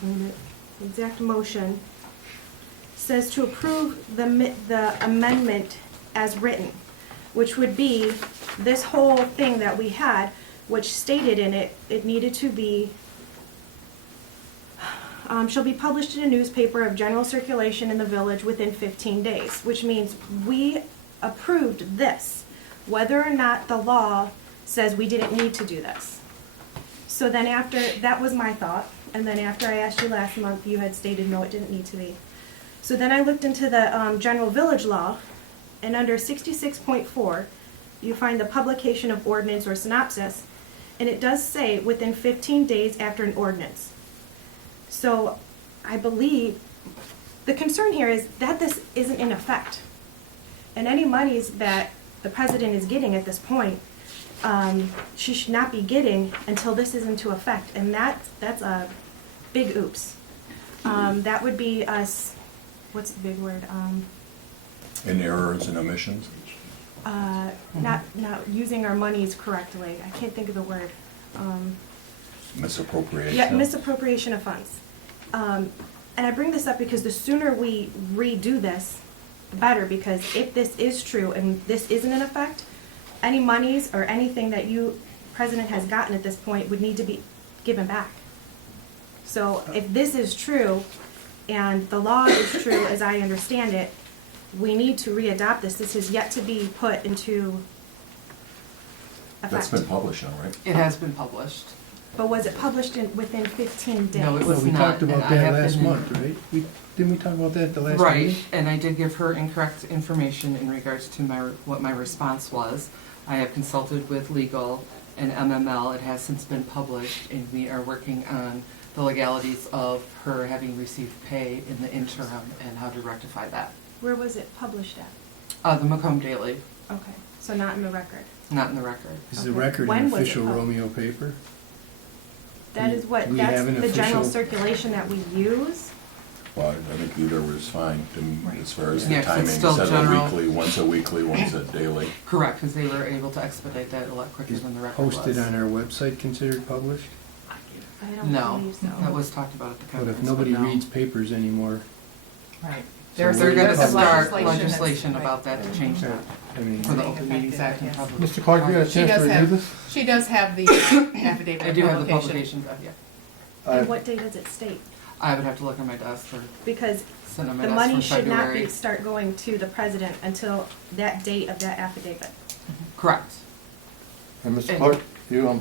the exact motion says to approve the amendment as written, which would be this whole thing that we had, which stated in it, it needed to be, shall be published in a newspaper of general circulation in the village within 15 days, which means we approved this, whether or not the law says we didn't need to do this. So then after, that was my thought, and then after I asked you last month, you had stated no, it didn't need to be. So then I looked into the general village law, and under 66.4, you find the publication of ordinance or synopsis, and it does say within 15 days after an ordinance. So I believe, the concern here is that this isn't in effect. And any monies that the president is getting at this point, she should not be getting until this is into effect, and that's a big oops. That would be us, what's the big word? In errors and omissions? Not using our monies correctly. I can't think of the word. Misappropriation? Yeah, misappropriation of funds. And I bring this up because the sooner we redo this, the better, because if this is true and this isn't in effect, any monies or anything that you, President, has gotten at this point would need to be given back. So if this is true, and the law is true as I understand it, we need to readopt this. This is yet to be put into That's effect. been published now, right? It has been published. But was it published within 15 days? No, it Well, was we not, talked and about I that have last been in- month, right? Didn't we talk about that at the last meeting? Right, and I did give her incorrect information in regards to what my response was. I have consulted with legal and MML. It has since been published, and we are working on the legalities of her having received pay in the interim and how to rectify that. Where was it published at? The Macomb Daily, Okay, so not in the record. not in the record. Is the Okay. record When an was it official published? Romeo paper? That is what, We that's have an the general official- circulation that we use? Well, I think either was fine, and Right. as far as the Yeah, 'cause it's timing, still instead of general. weekly, once a weekly, once a daily. Correct, because they were able to expedite that a lot quicker Is than the record was. posted on our website considered published? I don't No, believe so. that was talked about at the But conference. if nobody no. reads papers anymore, Right. So There's we're They're There's gonna some start that's- legislation right. about that to change that I mean, for the Being Open Meetings Act and effective, public. Mr. Clark, you got a She chance to does review have, this? she does have the affidavit I of do have the publication. publications of, yeah. And what date does it state? I would have to look at my desk or Because send them my the desk money for should not February. start going to the president until that date of that affidavit. Correct. And Mr. And- Clark, you,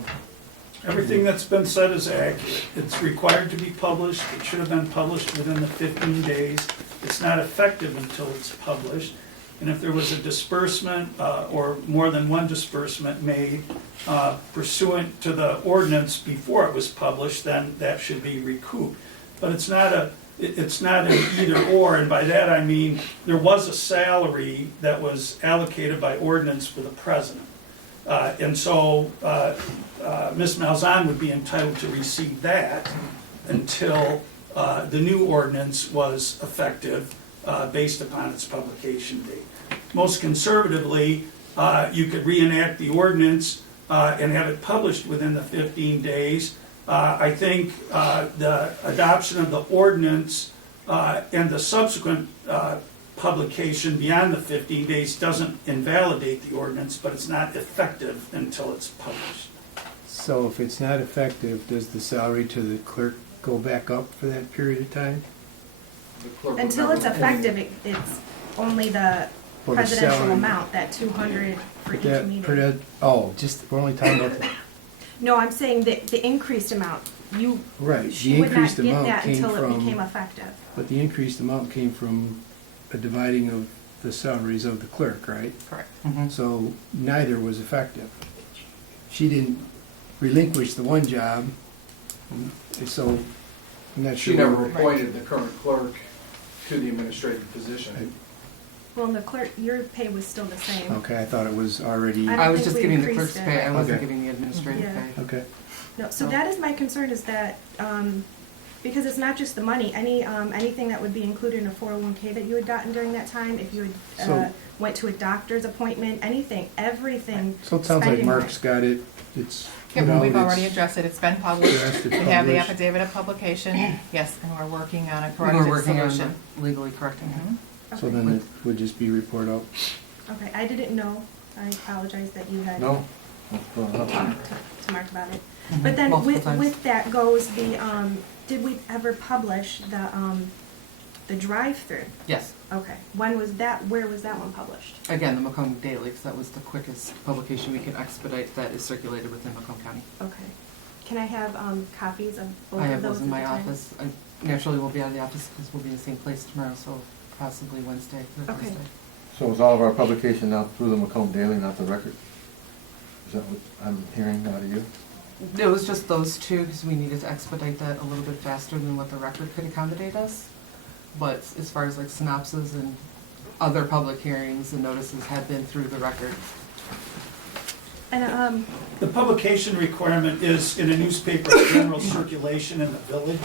Everything that's been said is accurate. It's required to be published. It should have been published within the 15 days. It's not effective until it's published. And if there was a disbursement or more than one disbursement made pursuant to the ordinance before it was published, then that should be recouped. But it's not it's not an either or, and by that I mean, there was a salary that was allocated by ordinance for the president. And so Ms. Malzahn would be entitled to receive that until the new ordinance was effective based upon its publication date. Most conservatively, you could reenact the ordinance and have it published within the 15 days. I think the adoption of the ordinance and the subsequent publication beyond the 15 days doesn't invalidate the ordinance, but it's not effective until it's published. So if it's not effective, does the salary to the clerk go back up for that period of time? Until it's effective, it's only the For the presidential salary. amount, that 200 for each meeting. Just, we're only talking about, No, I'm saying the increased amount, right, she the would not increased get amount that came until it became from, effective. but the increased amount came from a dividing of the salaries of the clerk, right? Correct. So neither was effective. She didn't relinquish the one job, so I'm not sure. She never where- appointed the current clerk to the administrative position. Well, and the clerk, your pay was still the same. Okay, I thought it was already, I don't I was think just we giving the increased clerk's it. pay, I wasn't Okay. giving the administrative Yeah. pay. okay. No, so that is my concern, is that, because it's not just the money, anything that would be included in a 401k that you had gotten during that time, if you had, So- went to a doctor's appointment, anything, everything. So it sounds like spending Mark's got it, it's. Yep, put out, we've already it's- addressed it, it's been published. Addressed, it's We have the published. affidavit of publication, yes, and we're working on a We're corrected working on solution. legally correcting it. So Okay. then it would just be report out. Okay, I didn't know, I apologize that you had No? That's brought up. talked to Mark about it. Mhm, But then multiple with, times. with that goes the, did we ever publish the drive-through? Yes, Okay, when was that, where was that one published? again, the Macomb Daily, because that was the quickest publication we can expedite that is circulated within Macomb County. Okay. Can I have copies of both I of have those those in at my the time? office. I naturally will be out of the office because we'll be in the same place tomorrow, so possibly Wednesday or Okay. Thursday. So is all of our publication now through the Macomb Daily, not the Record? Is that what I'm hearing out of you? It was just those two because we needed to expedite that a little bit faster than what the record could accommodate us. But as far as like synopsis and other public hearings and notices have been through the record. And, The publication requirement is in a newspaper of general circulation in the village.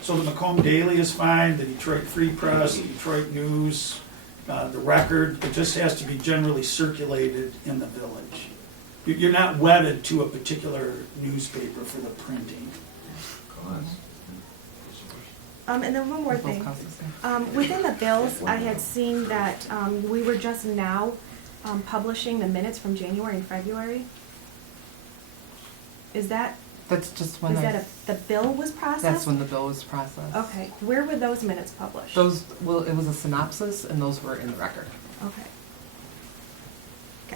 So the Macomb Daily is fine, the Detroit Free Press, the Detroit News, the Record, it just has to be generally circulated in the village. You're not wedded to a particular newspaper for the printing. and then one more Both thing. costs the same. Within the bills, I had seen that we were just now publishing the minutes from January and February. Is that, That's just when the bill was processed? that's when the bill was processed. Okay, where were those minutes published? Those, well, it was a synopsis and those were in the record. Okay.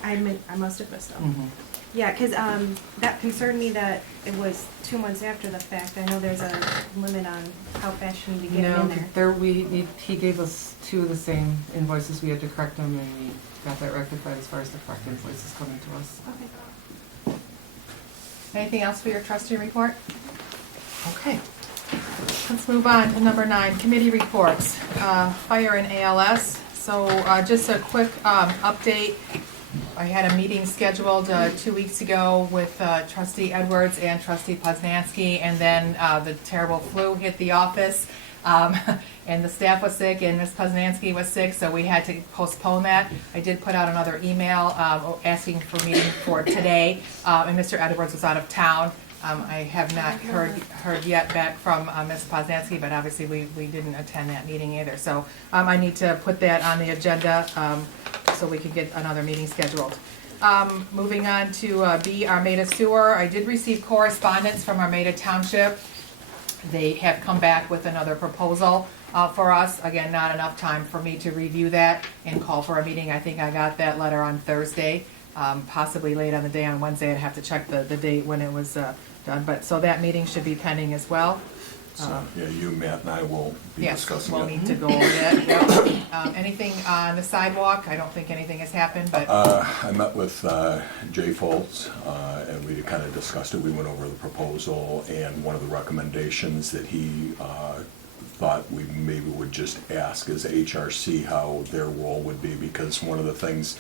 I must have missed them. Mhm. Yeah, because that concerned me that it was 2 months after the fact. I know there's a limit on how fast you need to get it No, in there. he gave us two of the same invoices, we had to correct them, and we got that rectified as far as the correct invoices coming to us. Okay. Anything else for your trustee report? Okay. Let's move on to number 9, committee reports, fire and ALS. So just a quick update. I had a meeting scheduled 2 weeks ago with trustee Edwards and trustee Poznansky, and then the terrible flu hit the office. And the staff was sick and Ms. Poznansky was sick, so we had to postpone that. I did put out another email asking for a meeting for today, and Mr. Edwards was out of town. I have not heard yet back from Ms. Poznansky, but obviously we didn't attend that meeting either. So I need to put that on the agenda so we could get another meeting scheduled. Moving on to B, Armada Sewer. I did receive correspondence from Armada Township. They have come back with another proposal for us. Again, not enough time for me to review that and call for a meeting. I think I got that letter on Thursday, possibly late on the day on Wednesday. I'd have to check the date when it was done. But so that meeting should be pending as well. So, yeah, you, Matt, and I will be Yes, discussing we'll it. need to go over that. Yep. Anything on the sidewalk? I don't think anything has happened, but I met with Jay Foltz, and we kind of discussed it. We went over the proposal, and one of the recommendations that he thought we maybe would just ask as HRC how their role would be, because one of the things,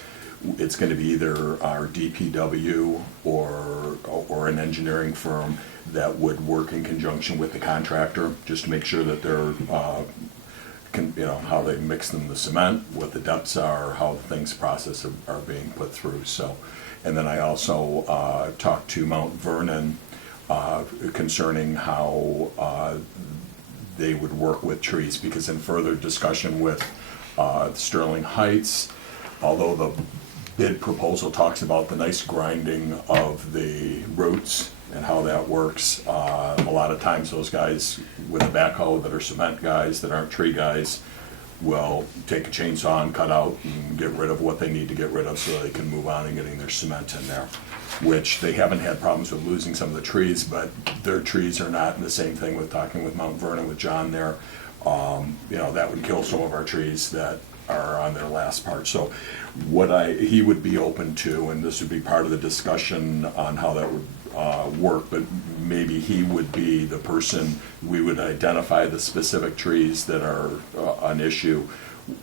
it's going to be either our DPW or an engineering firm that would work in conjunction with the contractor, just to make sure that they're, how they mix them, the cement, what the depths are, how things process are being put through. So, and then I also talked to Mount Vernon concerning how they would work with trees, because in further discussion with Sterling Heights, although the bid proposal talks about the nice grinding of the roots and how that works, a lot of times those guys with a backhoe that are cement guys, that aren't tree guys, will take a chainsaw and cut out and get rid of what they need to get rid of so they can move on and getting their cement in there, which they haven't had problems with losing some of the trees, but their trees are not. And the same thing with talking with Mount Vernon, with John there, that would kill some of our trees that are on their last part. So he would be open to, and this would be part of the discussion on how that would work, but maybe he would be the person, we would identify the specific trees that are an issue,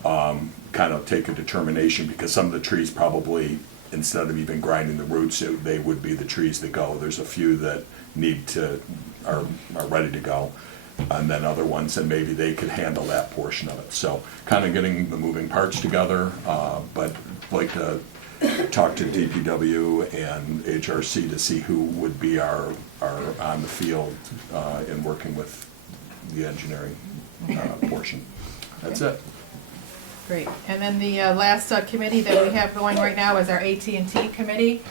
kind of take a determination, because some of the trees probably, instead of even grinding the roots, they would be the trees that go. There's a few that are ready to go, and then other ones, and maybe they could handle that portion of it. So kind of getting the moving parts together, but like to talk to DPW and HRC to see who would be our on the field in working with the engineering portion. That's it. Great. And then the last subcommittee that we have going right now is our AT&T committee.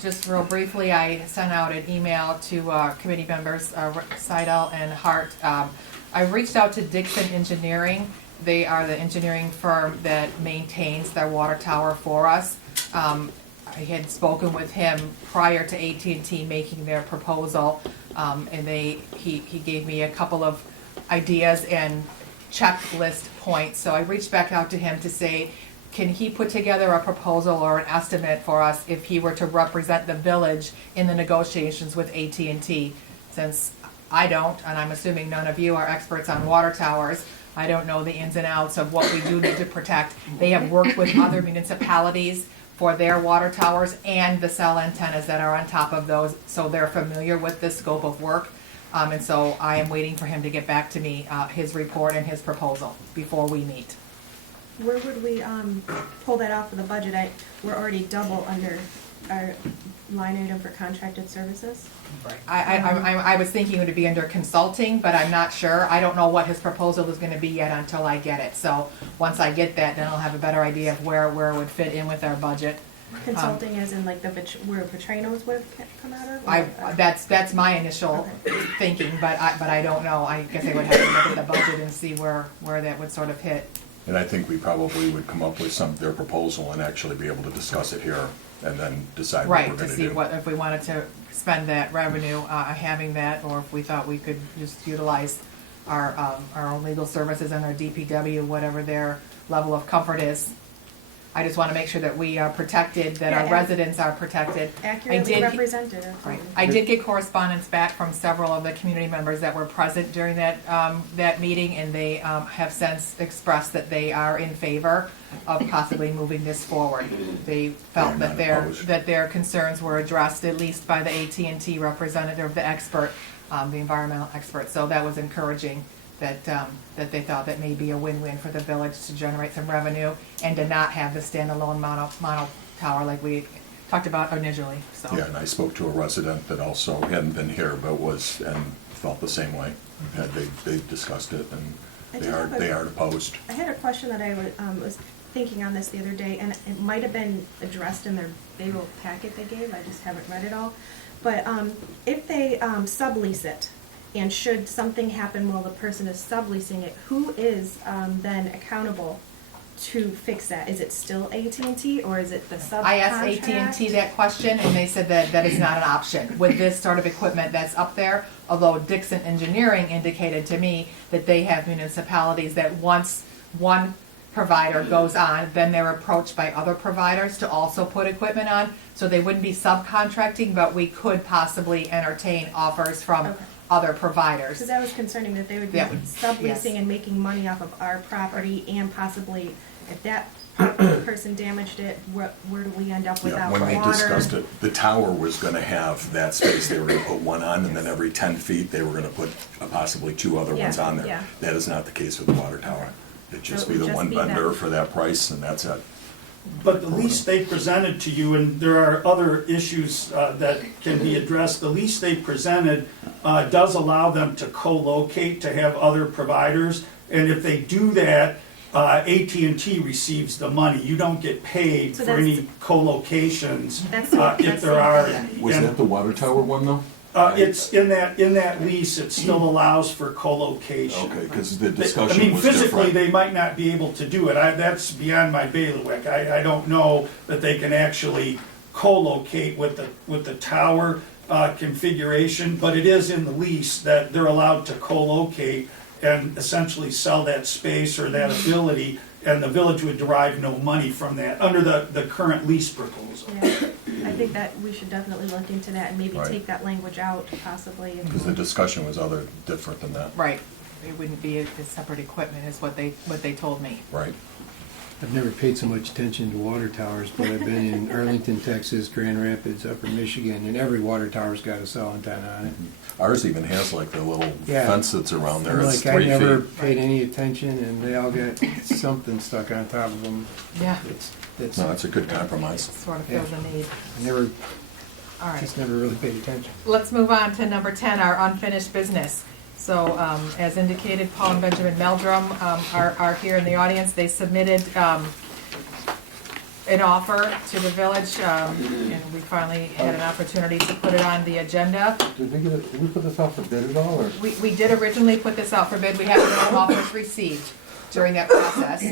Just real briefly, I sent out an email to committee members, Seidel and Hart. I reached out to Dixon Engineering. They are the engineering firm that maintains their water tower for us. I had spoken with him prior to AT&T making their proposal, and he gave me a couple of ideas and checklist points. So I reached back out to him to say, can he put together a proposal or an estimate for us if he were to represent the village in the negotiations with AT&T? Since I don't, and I'm assuming none of you are experts on water towers, I don't know the ins and outs of what we do need to protect. They have worked with other municipalities for their water towers and the cell antennas that are on top of those, so they're familiar with the scope of work. And so I am waiting for him to get back to me, his report and his proposal before we meet. Where would we pull that off of the budget? We're already double under our line item for contracted services. Right. I was thinking it would be under consulting, but I'm not sure. I don't know what his proposal is going to be yet until I get it. So once I get that, then I'll have a better idea of where it would fit in with our budget. Consulting as in like where Petrino's would come out of? That's my initial thinking, but I don't know. I guess I would have to look at the budget and see where that would sort of hit. And I think we probably would come up with their proposal and actually be able to discuss it here and then decide what we're going to do. Right, to see if we wanted to spend that revenue having that, or if we thought we could just utilize our own legal services and our DPW, whatever their level of comfort is. I just want to make sure that we are protected, that our residents are protected. Accurately represented. Right. I did get correspondence back from several of the community members that were present during that meeting, and they have since expressed that they are in favor of possibly moving this forward. They felt that their concerns were addressed at least by the AT&T representative, the expert, the environmental expert. So that was encouraging. That they thought that may be a win-win for the village to generate some revenue and to not have the standalone mono tower like we talked about initially. So. Yeah, and I spoke to a resident that also hadn't been here but felt the same way. They discussed it, and they are opposed. I had a question that I was thinking on this the other day, and it might have been addressed in their little packet they gave. I just haven't read it all. But if they sublease it, and should something happen while the person is subleasing it, who is then accountable to fix that? Is it still AT&T or is it the subcontract? I asked AT&T that question, and they said that is not an option with this sort of equipment that's up there. Although Dixon Engineering indicated to me that they have municipalities that once one provider goes on, then they're approached by other providers to also put equipment on. So they wouldn't be subcontracting, but we could possibly entertain offers from other providers. Because that was concerning that they would be Yeah. subleasing Yes. and making money off of our property, and possibly if that person damaged it, where do we end up Yeah, without when water? they discussed it, the tower was gonna have that space, they were gonna put one on, and then every 10 feet, they were gonna put possibly 2 other ones Yeah, on there. yeah. That is not the case with the water tower. It'd So just it be would the just one be vendor them. for that price, and that's it. But the lease they presented to you, and there are other issues that can be addressed, the lease they presented does allow them to co-locate, to have other providers, and if they do that, AT&T receives the money. You don't get paid So for that's- any co-locations That's if there are. Was and, that the water tower one, though? It's in that lease, it still allows for co-location. Okay, because the I discussion mean, was physically, different. they might not be able to do it. That's beyond my bailiwick. I don't know that they can actually co-locate with the tower configuration, but it is in the lease that they're allowed to co-locate and essentially sell that space or that ability, and the village would derive no money from that, under the current lease proposal. Yeah, I think that we should definitely look into that and maybe Right. take that language out possibly. Because the discussion was different than that. Right. It wouldn't be a separate equipment is what they told me. Right. I've never paid so much attention to water towers, but I've been in Arlington, Texas, Grand Rapids, Upper Michigan, and every water tower's got a cell antenna on it. Ours even has like the little Yeah. fence that's around there, I'm it's like, I 3 never feet. paid any attention, and they all got something stuck on top of them. Yeah. That's, No, it's a good compromise. Sort of feels a need. I never, All right. just never really paid attention. Let's move on to number 10, our unfinished business. So as indicated, Paul and Benjamin Meldrum are here in the audience. They submitted an offer to the village, and we finally had an opportunity to put it on the agenda. Did we put this out for bid at all, or? We did originally put this out for bid. We had no offers received during that process.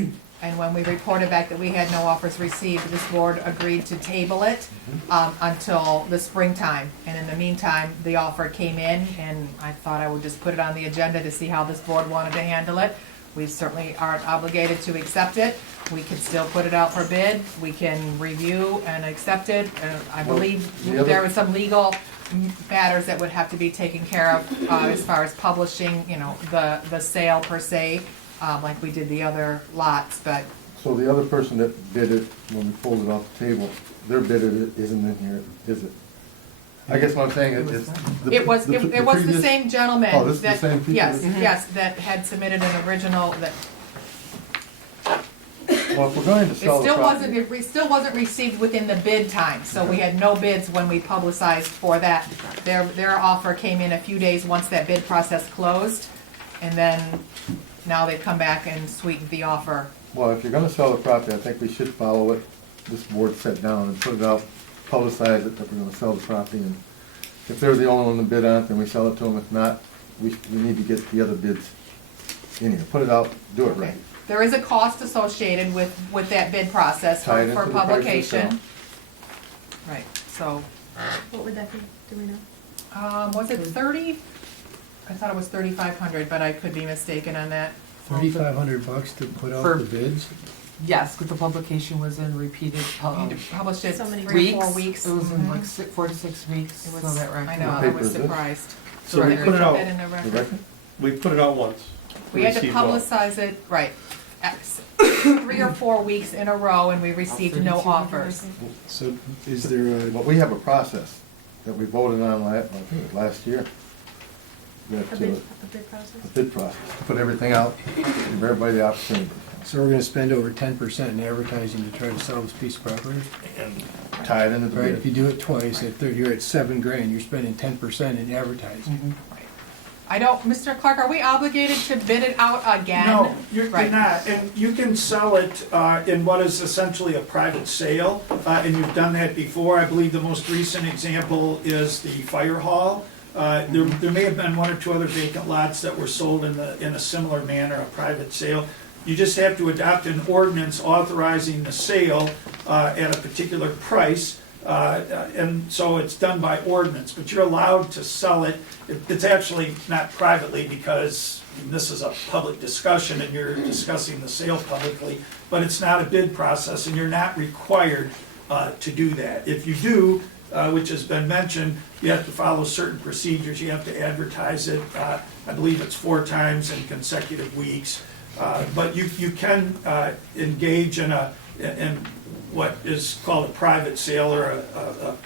And when we reported back that we had no offers received, this board agreed to table it until the springtime. And in the meantime, the offer came in, and I thought I would just put it on the agenda to see how this board wanted to handle it. We certainly aren't obligated to accept it. We can still put it out for bid. We can review and accept it. I believe there were some legal matters that would have to be taken care of as far as publishing, the sale per se, like we did the other lots, but So the other person that bid it, when we pulled it off the table, their bid isn't in here, is it? I guess what I'm saying is. it was the same gentleman. Oh, this is the that- same people? Yes, Mhm. yes, that had submitted an original, that Well, if we're going to sell the property. it still wasn't received within the bid time, so we had no bids when we publicized for that. Their offer came in a few days once that bid process closed, and then now they've come back and sweetened the offer. Well, if you're gonna sell the property, I think we should follow it. This board set down and put it out, publicize it that we're gonna sell the property, and if they're the only one to bid on it, then we sell it to them. If not, we need to get the other bids in here. Put it out, do it right. There is a cost associated with that bid process Tie it for into the price of the publication. Right, so, What would that be, do we know? was it 30? I thought it was 3,500, but I could be mistaken on that. $3,500 to put out For- the bids? Yes, because the publication was in repeated, We had to publish it So many 3 or 4 weeks. It was in Mhm. like 4 to 6 weeks, It so was, that record. I know, I paper was is this? surprised. So we Right, put it out, that in the The record. record? we put it out once. We had to Received one. publicize it, right, 3 or 4 weeks in a row, and we received no offers. So is there a, But we have a process that we voted on I think it was last year. That, A bid process? the bid process, to put everything out, give everybody the opportunity. so we're gonna spend over 10% in advertising to try to sell this piece of property? And tie it into the Right, bid. if you do it twice, you're at $7,000, you're spending 10% in advertising. I don't, Mr. Clark, are we obligated to bid it out again? No, you're Right. not, and you can sell it in what is essentially a private sale, and you've done that before. I believe the most recent example is the fire hall. There may have been 1 or 2 other vacant lots that were sold in a similar manner, a private sale. You just have to adopt an ordinance authorizing the sale at a particular price, and so it's done by ordinance, but you're allowed to sell it. It's actually not privately, because this is a public discussion and you're discussing the sale publicly, but it's not a bid process and you're not required to do that. If you do, which has been mentioned, you have to follow certain procedures. You have to advertise it, I believe it's 4 times in consecutive weeks. But you can engage in what is called a private sale or a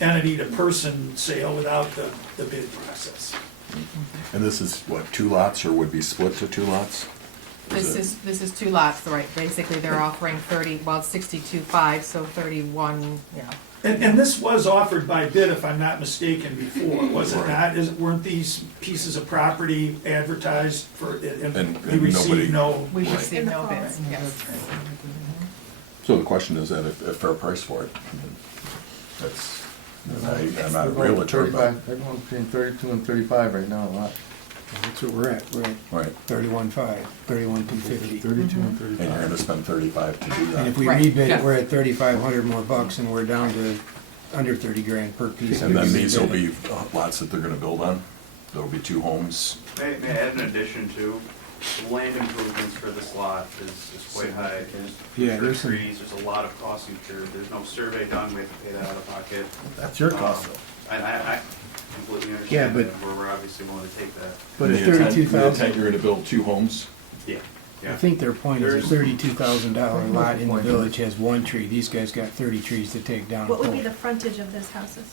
entity-to-person sale without the bid process. And this is what, 2 lots, or would be split to 2 lots? This is 2 lots, right, basically they're offering 30, well, it's 62.5, so 31, yeah. And this was offered by bid, if I'm not mistaken, before, was it not? Weren't these pieces of property advertised for, and we received no? We Right. received no bids, yes. So the question is that a fair price for it? That's, I'm not a realtor, but, They're going between 32 and 35 right now, a lot. That's what we're at, right, 31.5, 31,250. 32 and and you're 35. gonna spend 35 to do And if that. we Right, rebid yeah. it, we're at 3,500 more bucks, and we're down to under 30 grand per piece. And then these will be lots that they're gonna build on? There'll be 2 homes? May I add an addition to, land improvements for this lot is quite high. Yeah, there's some- Trees, there's a lot of costs incurred, there's no survey done, we have to pay that out of pocket. That's your cost, though. And I completely Yeah, understand but- that, we're obviously willing to take that. But And at the intent- the 32,000, intent, you're gonna build 2 homes? Yeah. I think their point is a There's- $32,000 lot in the village has 1 tree. These guys got 30 trees to take down. What would be the frontage of this houses?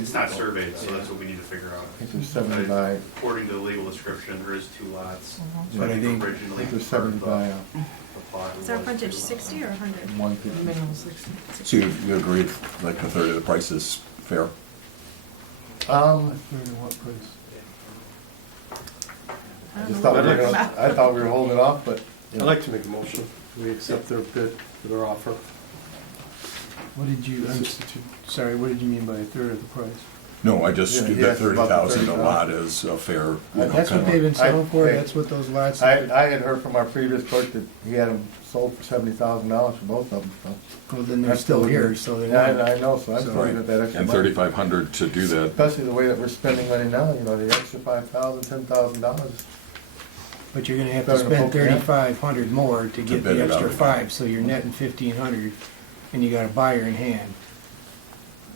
It's not surveyed, so that's what we need to figure out. I think there's 70 by, According to the legal description, there is 2 lots. Mm-hmm. But I think- Originally, I think there's 70 by the plot Is our was frontage to- 60 or 100? 150. Minimum 60. So you agreed, like a third of the price is fair? What price? I I don't just know. thought we were gonna, I thought we were holding off, but. I'd like to make a motion. We accept their bid for their offer. What did you, sorry, what did you mean by a third of the price? No, I just, Yeah, he the asked about the 30,000 a 30,000. lot is a fair, you know, That's what kinda- they've been selling for, I- that's what those lots. I had heard from our previous clerk that he had them sold for $70,000 for both of them, so. Well, then they're That's still still here, good. so they're Yeah, not. I know, so I'm So- sorry that extra And money. 3,500 to do that, Especially the way that we're spending money now, you know, the extra $5,000, $10,000. But you're gonna have to Better than spend poking at. 3,500 more to get bid the it extra out. 5, so you're netting 1,500, and you got a buyer in hand.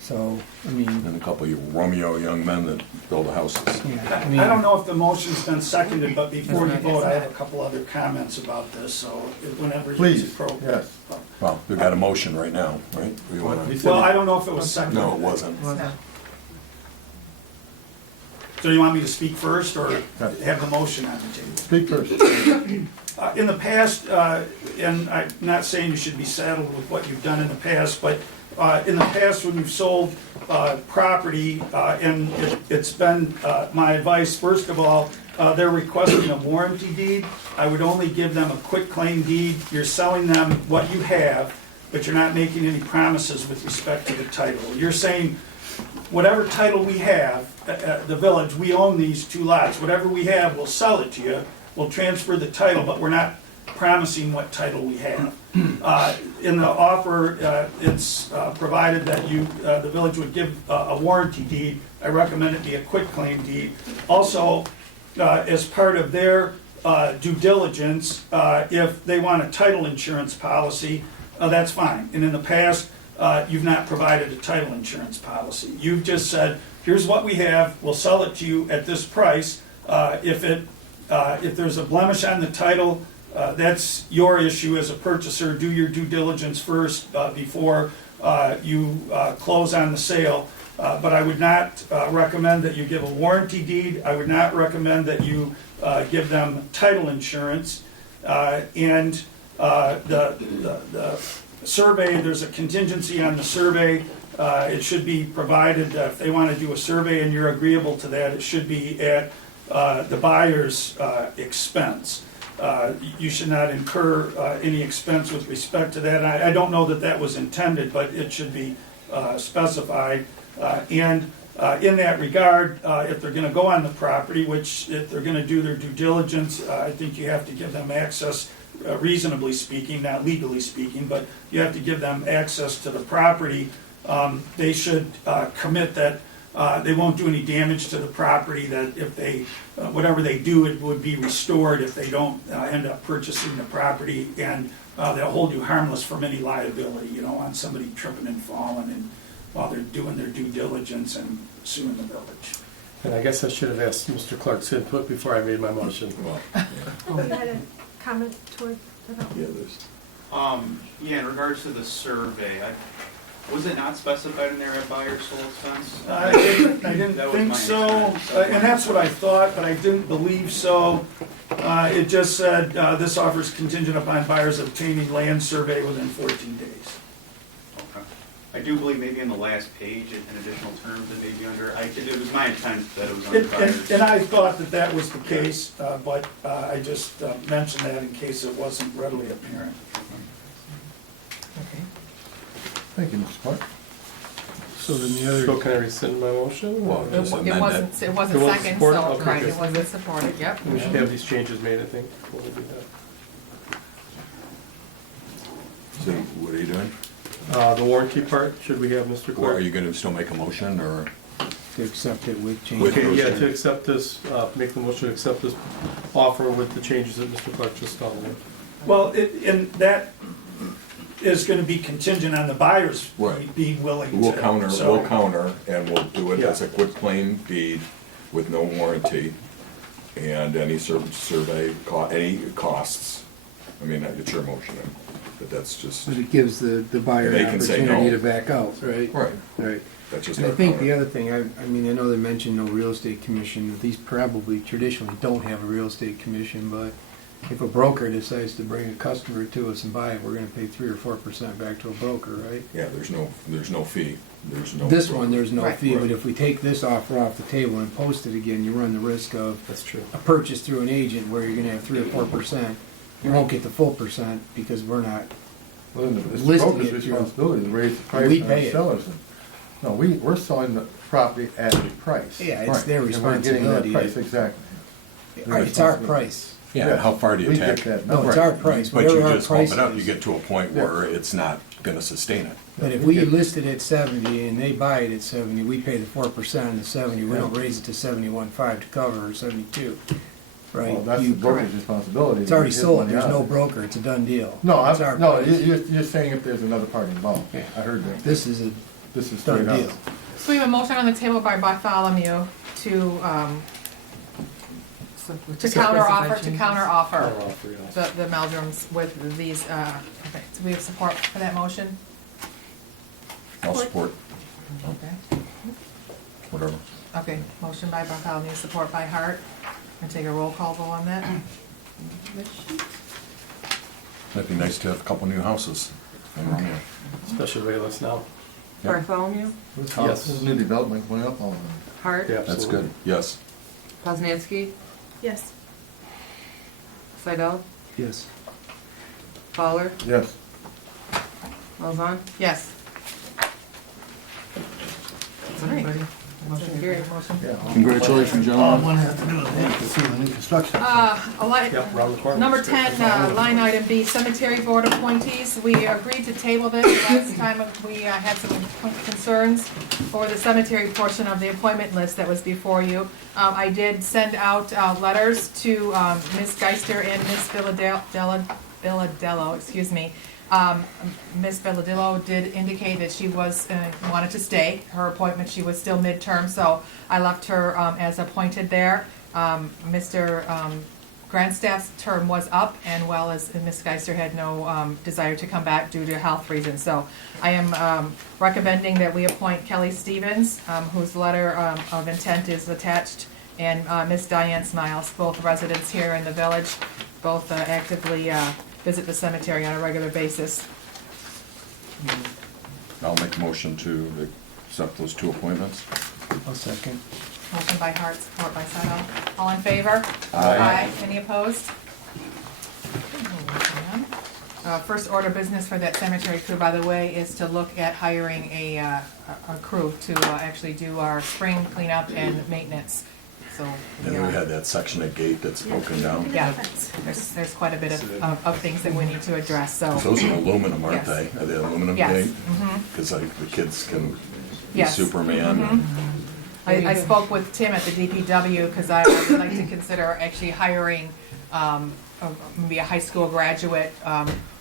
So, I mean, and a couple of Romeo young men that build houses. yeah, I I mean. don't know if the motion's been seconded, but before you vote, I have a couple other comments about this, so whenever it's Please, appropriate. yes. Well, we got a motion right now, right? We wanna, He said Well, he- I don't know if it was seconded. no, it wasn't. So you want me to speak first, or Yeah. have the motion on the table? Speak first. In the past, and I'm not saying you should be saddled with what you've done in the past, but in the past, when you've sold property, and it's been my advice, first of all, they're requesting a warranty deed. I would only give them a quitclaim deed. You're selling them what you have, but you're not making any promises with respect to the title. You're saying, whatever title we have, the village, we own these 2 lots. Whatever we have, we'll sell it to you. We'll transfer the title, but we're not promising what title we have. In the offer, it's provided that the village would give a warranty deed. I recommend it be a quitclaim deed. Also, as part of their due diligence, if they want a title insurance policy, that's fine. And in the past, you've not provided a title insurance policy. You've just said, here's what we have, we'll sell it to you at this price. If there's a blemish on the title, that's your issue as a purchaser. Do your due diligence first before you close on the sale. But I would not recommend that you give a warranty deed. I would not recommend that you give them title insurance. And the survey, there's a contingency on the survey. It should be provided, if they want to do a survey and you're agreeable to that, it should be at the buyer's expense. You should not incur any expense with respect to that. I don't know that that was intended, but it should be specified. And in that regard, if they're going to go on the property, which if they're going to do their due diligence, I think you have to give them access, reasonably speaking, not legally speaking, but you have to give them access to the property. They should commit that they won't do any damage to the property, that if they, whatever they do, it would be restored if they don't end up purchasing the property, and they'll hold you harmless from any liability, you know, on somebody tripping and falling and while they're doing their due diligence and suing the village. And I guess I should have asked Mr. Clark's input before I made my motion. Well, You had a comment toward about? yeah, there's, Yeah, in regards to the survey, was it not specified in there at buyer sole expense? I didn't That was think my so, understanding. and that's what I thought, but I didn't believe so. It just said, this offers contingent upon buyers obtaining land survey within 14 days. Okay. I do believe maybe in the last page, in additional terms, it may be under, it was my intent that it was under buyers. And I thought that that was the case, but I just mentioned that in case it wasn't readily apparent. Okay. Thank you, Mr. Clark. So then the other. So can I rescind my motion? well, It just wa- amend it it. wasn't, it wasn't It wasn't second, supported? so, Okay, right, good. it wasn't supported, yep. We should have these changes made, I think, before we do that. So what are you doing? The warranty part, should we have Mr. Or Clark? are you gonna still make a motion, or? To accept it with change. With Okay, those yeah, to changes. accept this, make the motion to accept this offer with the changes that Mr. Clark just followed. Well, and that is gonna be contingent on the buyers Right. being willing to. We'll counter, so- we'll counter, and we'll do it as a quick claim deed with no warranty, and any survey, any costs. I mean, it's your motion, but that's just, But it gives the buyer They an can say opportunity no. to back out, right? right, Right. that's just And I our think the counter. other thing, I mean, I know they mentioned no real estate commission, these probably traditionally don't have a real estate commission, but if a broker decides to bring a customer to us and buy it, we're gonna pay 3 or 4% back to a broker, right? Yeah, there's no fee, there's no. This one, there's no Right. fee, but Right. if we take this offer off the table and post it again, you run the risk of That's true. a purchase through an agent where you're gonna have 3 or 4%. You won't get the full percent because we're not, Well, then it's the Listing broker's it through- responsibility to raise the price We on pay the it. sellers. No, we're selling the property at a price. Yeah, it's Right. their And we're getting that responsibility. price, exactly. it's our price. Yeah, how far do you We tack? get that. No, it's Right. our price, But you whatever our just bump price it up, you is. get to a point where it's not gonna sustain it. But if we list it at 70 and they buy it at 70, we pay the 4% on the 70, we don't raise it to 71.5 to cover, or 72, right? Well, that's the You- broker's responsibility. It's already to get sold, money there's out no of it. broker, it's a done deal. No, It's our no, price. you're saying if there's another party involved. Yeah. I heard that. This is a This is done straight deal. up. So we have a motion on the table by Bartholomew to counter offer I'll offer, yes. the Meldrums with these, okay, so we have support for that motion? I'll support, Okay. whatever. Okay, motion by Bartholomew, support by Hart. And take a roll call vote on that. It'd be nice to have a couple new houses in Romeo. Especially way less now. Yep. Bartholomew, This Yes. house, this new development going up all the Hart, Yeah, That's absolutely. good, yes. Poznanski, Yes. Seidel, Yes. Fowler, Yes. Malzahn. Yes. All right. Everybody. Motion carried. Motion. Yeah. Congratulations, All gentlemen. one has to do is wait to see the new construction. Yep, round the corner. Number 10, line item B, cemetery board appointees. We agreed to table this last time we had some concerns for the cemetery portion of the appointment list that was before you. I did send out letters to Ms. Geister and Ms. Villadello, excuse me. Ms. Villadello did indicate that she was, wanted to stay. Her appointment, she was still midterm, so I left her as appointed there. Mr. Grandstaff's term was up, and well as Ms. Geister had no desire to come back due to health reasons. So I am recommending that we appoint Kelly Stevens, whose letter of intent is attached, and Ms. Diane Smiles, both residents here in the village, both actively visit the cemetery on a regular basis. I'll make a motion to accept those two appointments. I'll second. Motion by Hart, support by Settle. All in favor? Aye. Any opposed? First order of business for that cemetery crew, by the way, is to look at hiring a crew to actually do our spring cleanup and maintenance. So, And then we had that section of gate that's broken down. yeah, there's quite a bit of things that we need to address, so. Those are aluminum, aren't Yes. they? Are they aluminum Yes. gate? Because like the kids can be Yes. Superman. I spoke with Tim at the DPW, because I would like to consider actually hiring maybe a high school graduate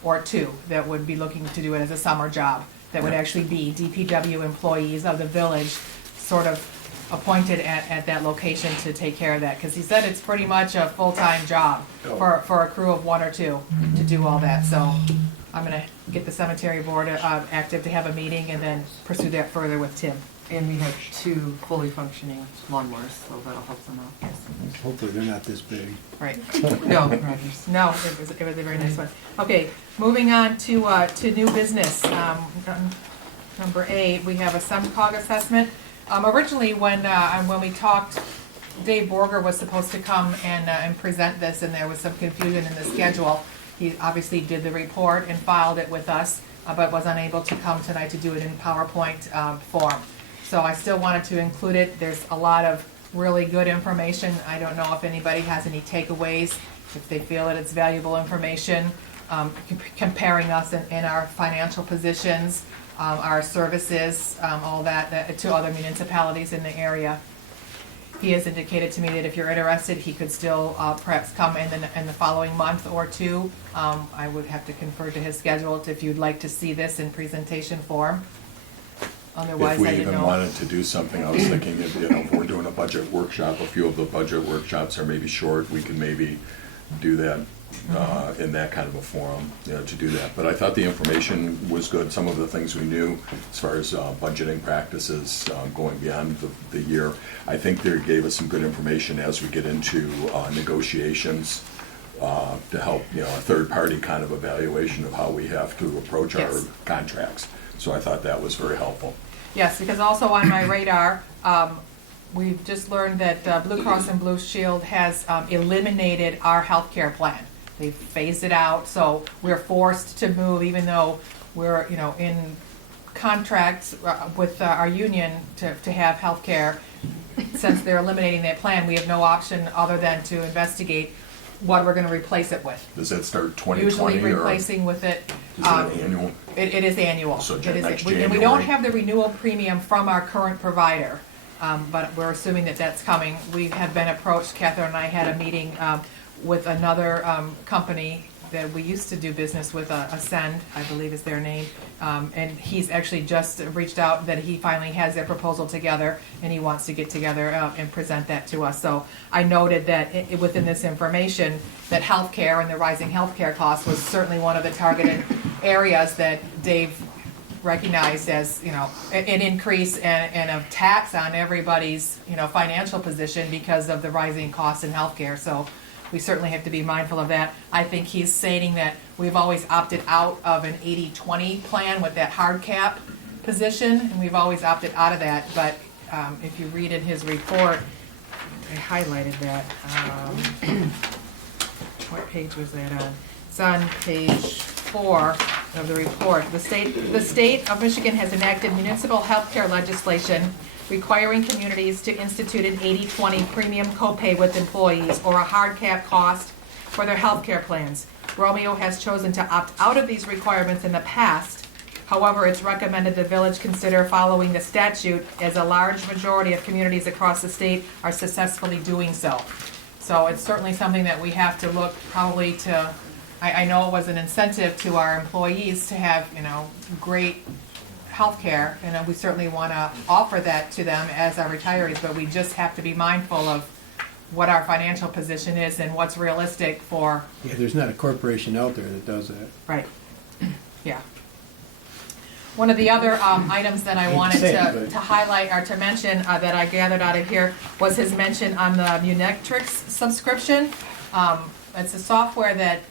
or two that would be looking to do it as a summer job, that would actually be DPW employees of the village, sort of appointed at that location to take care of that, because he said it's pretty much a full-time job for a crew of one or two to do all that. So I'm gonna get the cemetery board active to have a meeting and then pursue that further with Tim. And we have 2 fully functioning lawnmowers, so that'll help them out. Hopefully they're not this big. Right. No, Rogers. No, it was a very nice one. Okay, moving on to new business. Number 8, we have a SEMCOG assessment. Originally, when we talked, Dave Borger was supposed to come and present this, and there was some confusion in the schedule. He obviously did the report and filed it with us, but was unable to come tonight to do it in PowerPoint form. So I still wanted to include it. There's a lot of really good information. I don't know if anybody has any takeaways, if they feel that it's valuable information, comparing us in our financial positions, our services, all that to other municipalities in the area. He has indicated to me that if you're interested, he could still perhaps come in the following month or two. I would have to confer to his schedule if you'd like to see this in presentation form. Otherwise, If we I didn't even know. wanted to do something, I was thinking if, if we're doing a budget workshop, a few of the budget workshops are maybe short, we can maybe do that in that kind of a forum, to do that. But I thought the information was good. Some of the things we knew as far as budgeting practices going beyond the year. I think they gave us some good information as we get into negotiations to help, a third-party kind of evaluation of how we have to approach our Yes. contracts. So I thought that was very helpful. Yes, because also on my radar, we've just learned that Blue Cross and Blue Shield has eliminated our healthcare plan. They've phased it out, so we're forced to move, even though we're, in contracts with our union to have healthcare. Since they're eliminating that plan, we have no option other than to investigate what we're gonna replace it with. Does that start 2020 Usually or replacing with it. is it annual? It is annual. So It is- next And we January. don't have the renewal premium from our current provider, but we're assuming that that's coming. We have been approached, Catherine and I had a meeting with another company that we used to do business with, Ascend, I believe is their name. And he's actually just reached out that he finally has their proposal together, and he wants to get together and present that to us. So I noted that within this information, that healthcare and the rising healthcare costs was certainly one of the targeted areas that Dave recognized as, an increase and a tax on everybody's, financial position because of the rising costs in healthcare. So we certainly have to be mindful of that. I think he's stating that we've always opted out of an 80-20 plan with that hard cap position, and we've always opted out of that. But if you read in his report, I highlighted that. What page was that on? It's on page 4 of the report. The state of Michigan has enacted municipal health care legislation requiring communities to institute an 80-20 premium copay with employees or a hard cap cost for their health care plans. Romeo has chosen to opt out of these requirements in the past. However, it's recommended the village consider following the statute, as a large majority of communities across the state are successfully doing so. So it's certainly something that we have to look probably to, I know it was an incentive to our employees to have, great healthcare, and we certainly want to offer that to them as our retirees, but we just have to be mindful of what our financial position is and what's realistic for. Yeah, there's not a corporation out there that does that. Right. Yeah. One of the other items that I wanted to highlight or to mention that I gathered out of here was his mention on the Munectrix subscription. It's a software that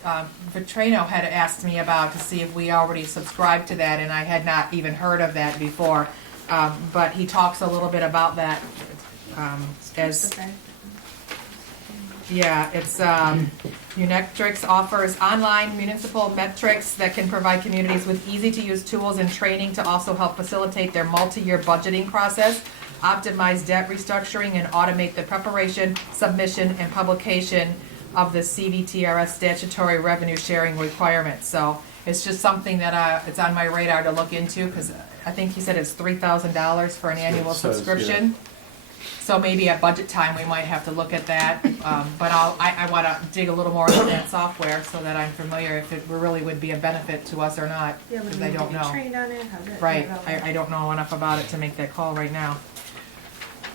Vitrano had asked me about to see if we already subscribed to that, and I had not even heard of that before. But he talks a little bit about that as. Yeah, it's Munectrix offers online municipal metrics that can provide communities with easy-to-use tools and training to also help facilitate their multi-year budgeting process, optimize debt restructuring, and automate the preparation, submission, and publication of the CVTRS statutory revenue sharing requirements. So it's just something that it's on my radar to look into, because I think he said it's $3,000 for an annual says, subscription. So maybe at budget time, we might have to look at that, but I want to dig a little more into that software so that I'm familiar if it really would be a benefit to us or not, Yeah, because would I we don't need to be know. trained on it? How's it? Right, I don't know enough about it to make that call right now.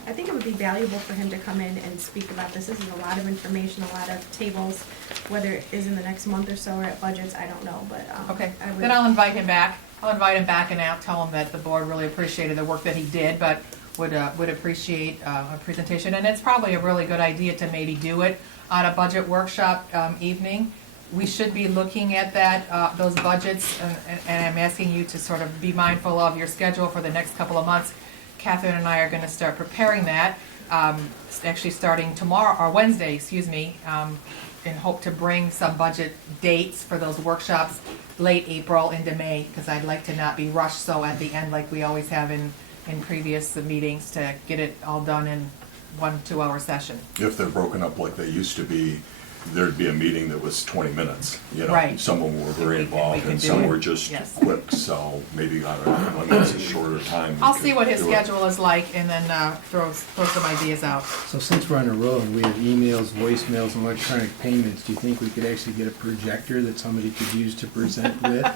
I think it would be valuable for him to come in and speak about this. This is a lot of information, a lot of tables, whether it is in the next month or so or at budgets, I don't know, but, Okay, I would. then I'll invite him back. I'll invite him back and I'll tell him that the board really appreciated the work that he did, but would appreciate a presentation. And it's probably a really good idea to maybe do it on a budget workshop evening. We should be looking at that, those budgets, and I'm asking you to sort of be mindful of your schedule for the next couple of months. Catherine and I are gonna start preparing that, actually starting tomorrow, or Wednesday, excuse me, and hope to bring some budget dates for those workshops late April into May, because I'd like to not be rushed so at the end like we always have in previous meetings, to get it all done in 1 2-hour session. If they're broken up like they used to be, there'd be a meeting that was 20 minutes, you know? Right. Some of them were very We can involved and do some it. were just Yes. quick, so maybe on one that's a shorter time. we I'll could see what his do it. schedule is like and then throw some ideas out. So since we're on a roll and we have emails, voicemails, and electronic payments, do you think we could actually get a projector that somebody could use to present with?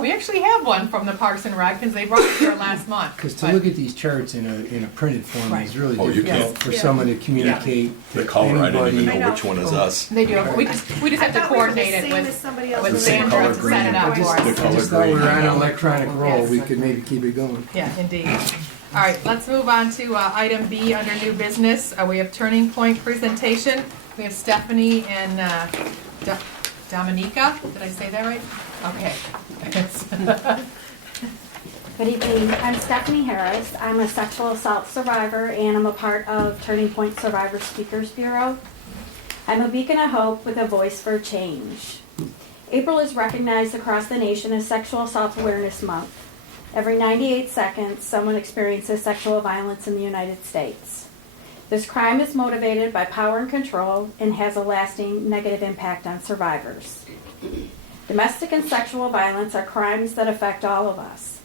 We actually have one from the Parks and Rec, because they brought it here last month. Because to but- look at these charts in a printed form is really Oh, you difficult can't. for Yeah. someone to communicate The to color, I didn't even anybody. know which one is us. They do, we just have to coordinate it With with, somebody else. with The same Sandra color to green. set it up for The us. I color just thought we green. were on an electronic roll, Yes. we could maybe keep it going. Yeah, indeed. All right, let's move on to item B under new business. We have Turning Point presentation. We have Stephanie and Dominica. Did I say that right? Okay. Good evening, I'm Stephanie Harris. I'm a sexual assault survivor and I'm a part of Turning Point Survivor Speakers Bureau. I'm a beacon of hope with a voice for change. April is recognized across the nation as Sexual Assault Awareness Month. Every 98 seconds, someone experiences sexual violence in the United States. This crime is motivated by power and control and has a lasting negative impact on survivors. Domestic and sexual violence are crimes that affect all of us.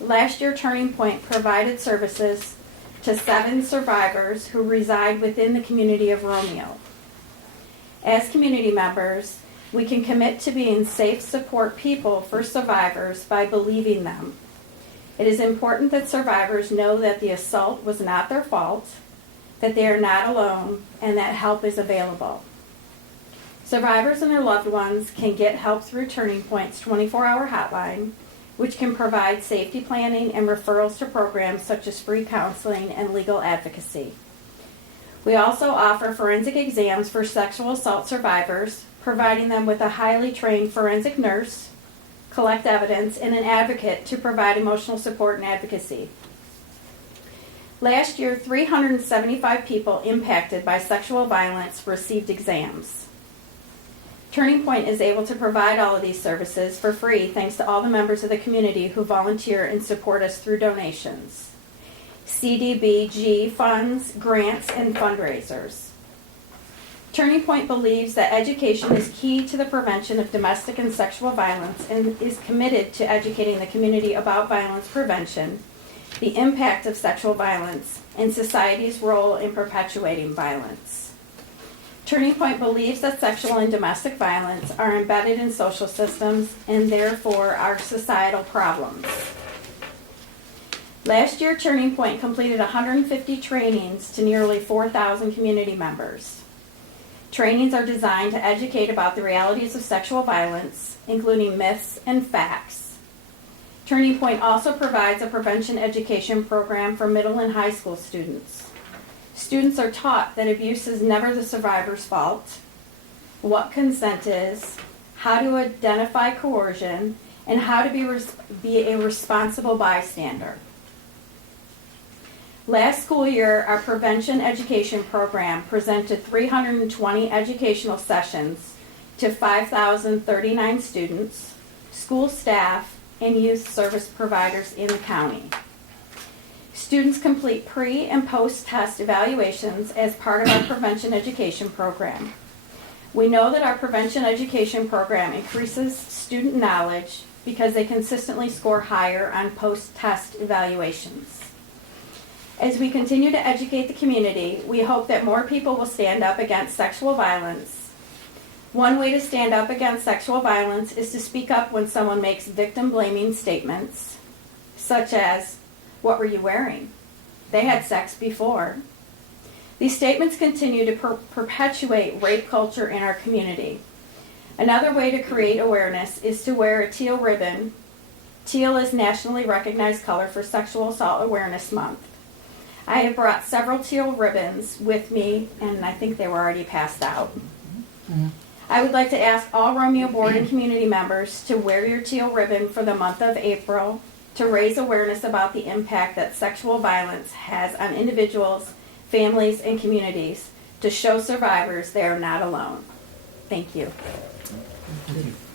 Last year, Turning Point provided services to 7 survivors who reside within the community of Romeo. As community members, we can commit to being safe support people for survivors by believing them. It is important that survivors know that the assault was not their fault, that they are not alone, and that help is available. Survivors and their loved ones can get help through Turning Point's 24-hour hotline, which can provide safety planning and referrals to programs such as free counseling and legal advocacy. We also offer forensic exams for sexual assault survivors, providing them with a highly trained forensic nurse, collect evidence, and an advocate to provide emotional support and advocacy. Last year, 375 people impacted by sexual violence received exams. Turning Point is able to provide all of these services for free thanks to all the members of the community who volunteer and support us through donations, CDBG funds, grants, and fundraisers. Turning Point believes that education is key to the prevention of domestic and sexual violence and is committed to educating the community about violence prevention, the impact of sexual violence, and society's role in perpetuating violence. Turning Point believes that sexual and domestic violence are embedded in social systems and therefore are societal problems. Last year, Turning Point completed 150 trainings to nearly 4,000 community members. Trainings are designed to educate about the realities of sexual violence, including myths and facts. Turning Point also provides a prevention education program for middle and high school students. Students are taught that abuse is never the survivor's fault, what consent is, how to identify coercion, and how to be a responsible bystander. Last school year, our prevention education program presented 320 educational sessions to 5,039 students, school staff, and youth service providers in the county. Students complete pre- and post-test evaluations as part of our prevention education program. We know that our prevention education program increases student knowledge because they consistently score higher on post-test evaluations. As we continue to educate the community, we hope that more people will stand up against sexual violence. One way to stand up against sexual violence is to speak up when someone makes victim-blaming statements, such as, "What were you wearing? They had sex before." These statements continue to perpetuate rape culture in our community. Another way to create awareness is to wear a teal ribbon. Teal is nationally recognized color for Sexual Assault Awareness Month. I have brought several teal ribbons with me, and I think they were already passed out. I would like to ask all Romeo Board and community members to wear your teal ribbon for the month of April to raise awareness about the impact that sexual violence has on individuals, families, and communities, to show survivors they are not alone. Thank you.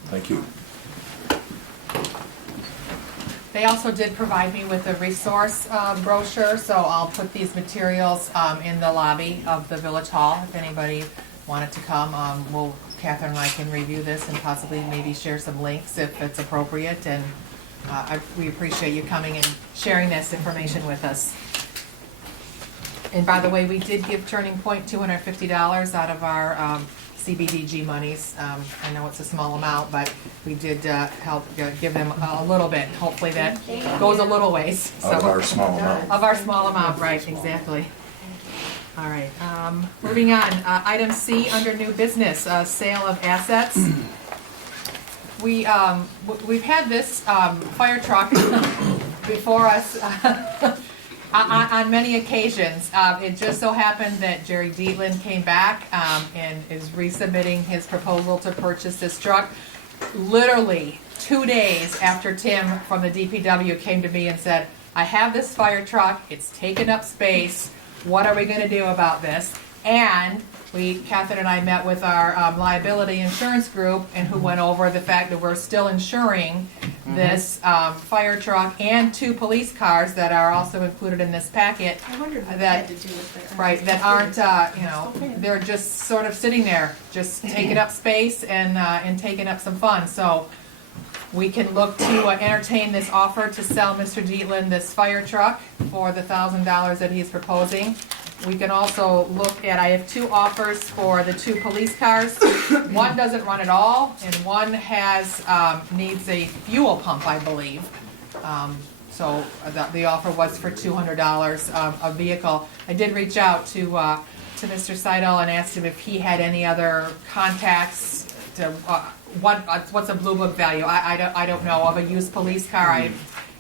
Thank you. They also did provide me with a resource brochure, so I'll put these materials in the lobby of the Village Hall. If anybody wanted to come, Catherine and I can review this and possibly maybe share some links if it's appropriate. And we appreciate you coming and sharing this information with us. And by the way, we did give Turning Point $250 out of our CBDG monies. I know it's a small amount, but we did help give them a little bit. Hopefully that goes a little ways. Of our small amount. Of our small amount, right, exactly. All right, moving on. Item C under new business, sale of assets. We've had this fire truck before us on many occasions. It just so happened that Jerry Dietland came back and is resubmitting his proposal to purchase this truck. Literally 2 days after Tim from the DPW came to me and said, "I have this fire truck, it's taken up space, what are we gonna do about this?" And Catherine and I met with our liability insurance group and who went over the fact that we're still insuring this fire truck and 2 police cars that are also included in this packet. I wondered what that that had to do with it. Right, that aren't, they're just sort of sitting there, just taking up space and taking up some funds. So we can look to entertain this offer to sell Mr. Dietland this fire truck for the $1,000 that he's proposing. We can also look at, I have 2 offers for the 2 police cars. One doesn't run at all, and one needs a fuel pump, I believe. So the offer was for $200 a vehicle. I did reach out to Mr. Seidel and asked him if he had any other contacts to, what's a blue book value? I don't know of a used police car. I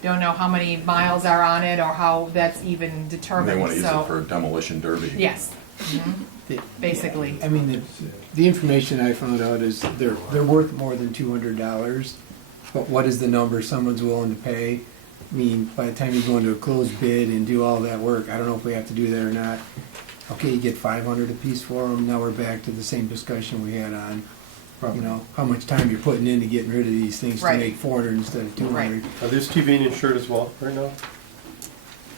don't know how many miles are on it or how that's even determined. They want to use So it for a demolition derby. yes, basically. I mean, the information I found out is they're worth more than $200, but what is the number someone's willing to pay? I mean, by the time you go into a closed bid and do all that work, I don't know if we have to do that or not. Okay, you get $500 a piece for them, now we're back to the same discussion we had on, how much time you're putting into getting rid of these things to Right. make 400 instead of 200. Are these 2 being insured as well right now?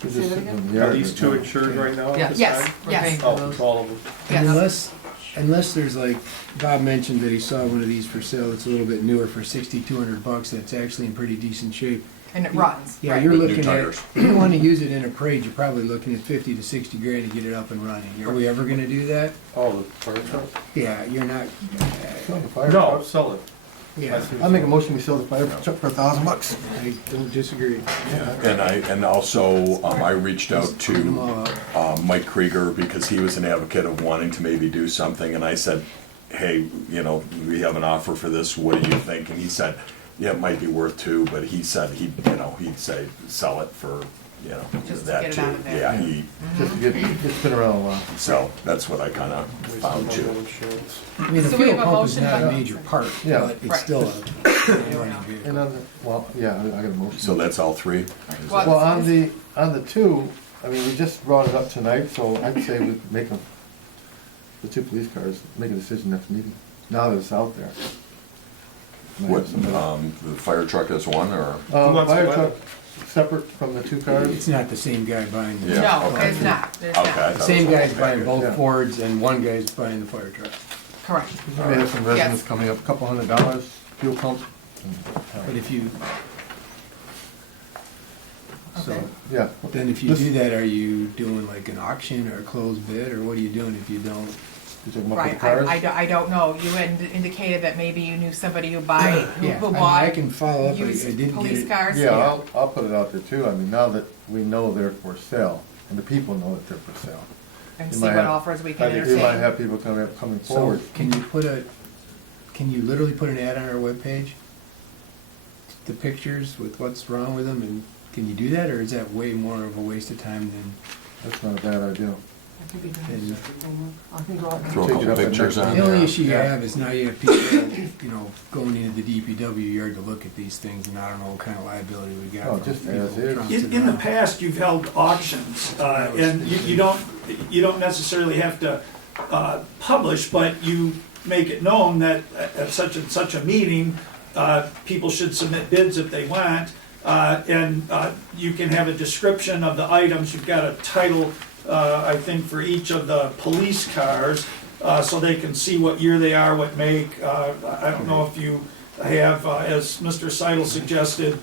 Say that again? Are these 2 insured right now at this Yes, time? yes. Oh, it's all of them. Yes. Unless there's like, Bob mentioned that he saw one of these for sale, it's a little bit newer for $6,200, that's actually in pretty decent shape. And it runs. Yeah, right. you're With new looking at, tires. if you want to use it in a parade, you're probably looking at 50 to 60 grand to get it up and running. Are we ever gonna do that? Oh, the fire truck? Yeah, you're not, Sell the fire No, truck. sell it. yeah, I make a motion, we sell the fire truck for $1,000. I don't disagree. And also, I reached out Put them to all up. Mike Krieger because he was an advocate of wanting to maybe do something, and I said, hey, we have an offer for this, what do you think? And he said, yeah, it might be worth 2, but he said he'd say sell it for, Just to that get it too. out of there. Yeah, Just to it's been around a while. so that's what I kind of found too. Insurance. I mean, the So we fuel have a pump is motion not a by- major part, Yeah. but it's Right. still a running vehicle. And on the, I got a motion. So that's all 3? Well, Well, on the 2, I mean, we just brought it up tonight, so I'd say we make the 2 police cars, make a decision next meeting, now that it's out there. Might What, have somebody- the fire truck is one, or? Who wants to Fire buy truck, it? separate from the 2 cars? It's not the same guy buying the. Yeah, No, okay. it's not. It's Okay. not. I The thought same it was guy's one. buying both Yeah. Fords and one guy's buying the fire truck. Correct. We may have some residents Yes. coming up, a couple $100, fuel pump. But if you, Okay. Yeah. Then if you This- do that, are you doing like an auction or a closed bid, or what are you doing if you don't? You talking about the Right, cars? I don't know. You had indicated that maybe you knew somebody who buy, Yeah, who I bought can follow up, I used didn't get police it. cars. Yeah, I'll put it out there too. I mean, now that we know they're for sale, and the people know that they're for sale. And You see might what have- offers we I can think we might entertain. have people coming So forward. can you literally put an ad on our webpage? The pictures with what's wrong with them, and can you do that, or is that way more of a waste of time than? That's not a bad idea. I can be done. And I can go out and Throw a Take it couple up at pictures next on the one. there. only issue you Yeah. have is now you have people, going into the DPW yard to look at these things, and I don't know what kind of liability we got. Oh, from just people as is. trouncing In the around. past, you've held auctions, and you don't necessarily have to publish, but you make it known that at such and such a meeting, people should submit bids if they want, and you can have a description of the items. You've got a title, I think, for each of the police cars, so they can see what year they are, what make. I don't know if you have, as Mr. Seidel suggested,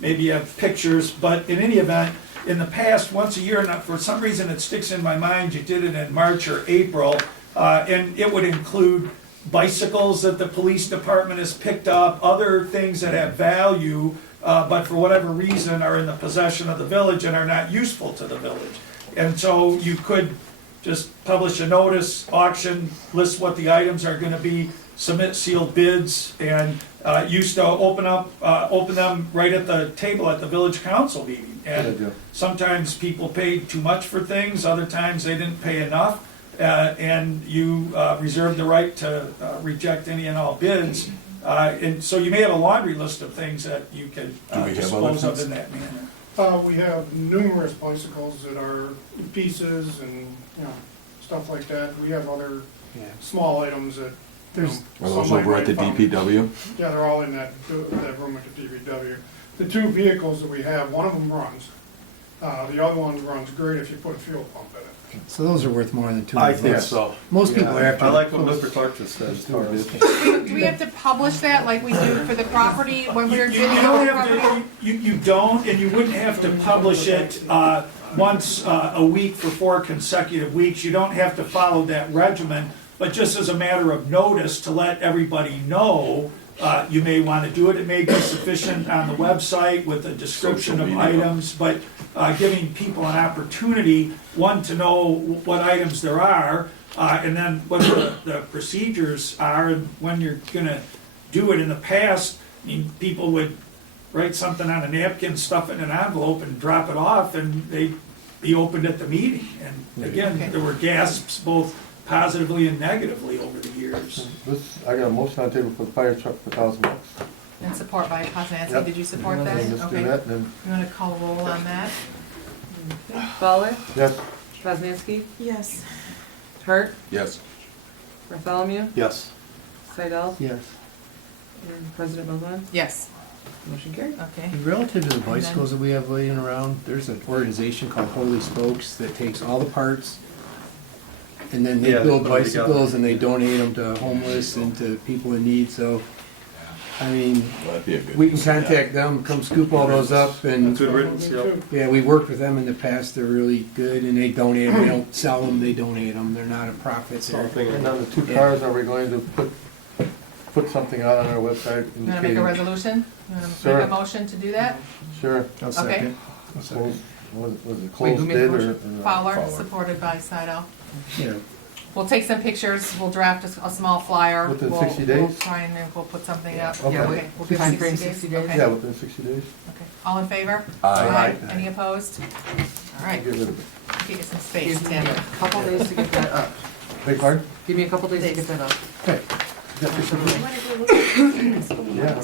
maybe you have pictures, but in any event, in the past, once a year, and for some reason it sticks in my mind, you did it in March or April, and it would include bicycles that the police department has picked up, other things that have value, but for whatever reason are in the possession of the village and are not useful to the village. And so you could just publish a notice, auction, list what the items are gonna be, submit sealed bids, and used to open them right at the table at the village council meeting. Good And idea. sometimes people paid too much for things, other times they didn't pay enough, and you reserve the right to reject any and all bids. And so you may have a laundry list of things that you can Do we have other dispose of things? in that manner. We have numerous bicycles that are pieces and, stuff like that. We have other Yeah. small items that, There's- Are those some over at the might find. DPW? Yeah, they're all in that room at the DPW. The two vehicles that we have, one of them runs. The other one runs great if you put a fuel pump in it. So those are worth more than $200. I think so. Most people are after. I like what Mr. Clark just said as far as. Do we have to publish that like we do for the property when we're You bidding don't on the have property? to, you don't, and you wouldn't have to publish it once a week for 4 consecutive weeks. You don't have to follow that regimen, but just as a matter of notice to let everybody know, you may want to do it. It may be sufficient on the website with a description of Social media. items, but giving people an opportunity, one, to know what items there are, and then what the procedures are, and when you're gonna do it. In the past, I mean, people would write something on a napkin, stuff it in an envelope, and drop it off, and they'd be opened at the meeting. And again, Okay. there were gasps both positively and negatively over the years. I got a motion on the table for the fire truck for $1,000. And support by Poznanski. Yep. Did you support that? Let's do Okay. that, and then, You wanna call roll on that? Fowler, yes, Poznanski, Yes. Hart, Yes. Bartholomew, Yes. Seidel, Yes. and President Mills. Yes, Motion carried. okay. Relative to the bicycles that we have laying around, there's an organization called Holy Spokes that takes all the parts, and then they Yeah, they build put 'em together. bicycles and they donate them to homeless and to people in need, so, I mean, Well, that'd be a good we can use of that. contact them, come scoop all those up, and, Good riddance, yep. yeah, we worked with them in the past, they're really good, and they donate them, they don't sell them, they donate them, they're not a profit, Small they're, thing. and on the two Yeah. cars, are we going to put something out on our website You wanna make a indicating? resolution? You wanna Sure. make a motion to do that? Sure. I'll second. I'll Close- second. Was it Wait, closed who made the bid or? motion? Fowler, Fowler. supported by Seidel. Yeah, We'll take some pictures, we'll draft a small flyer. Within We'll- 60 We'll days? try and we'll put something up. Okay. Yeah, Okay, we'll give time 60 frame, days. 60 days. Okay. Yeah, within 60 days. Okay. All in favor? Aye. Any opposed? All right, Get rid of it. give you some space, Give me Tim. a couple days to get that up. Beg pardon? Give me a couple days to get that up. Okay. You wanna go look? Yeah.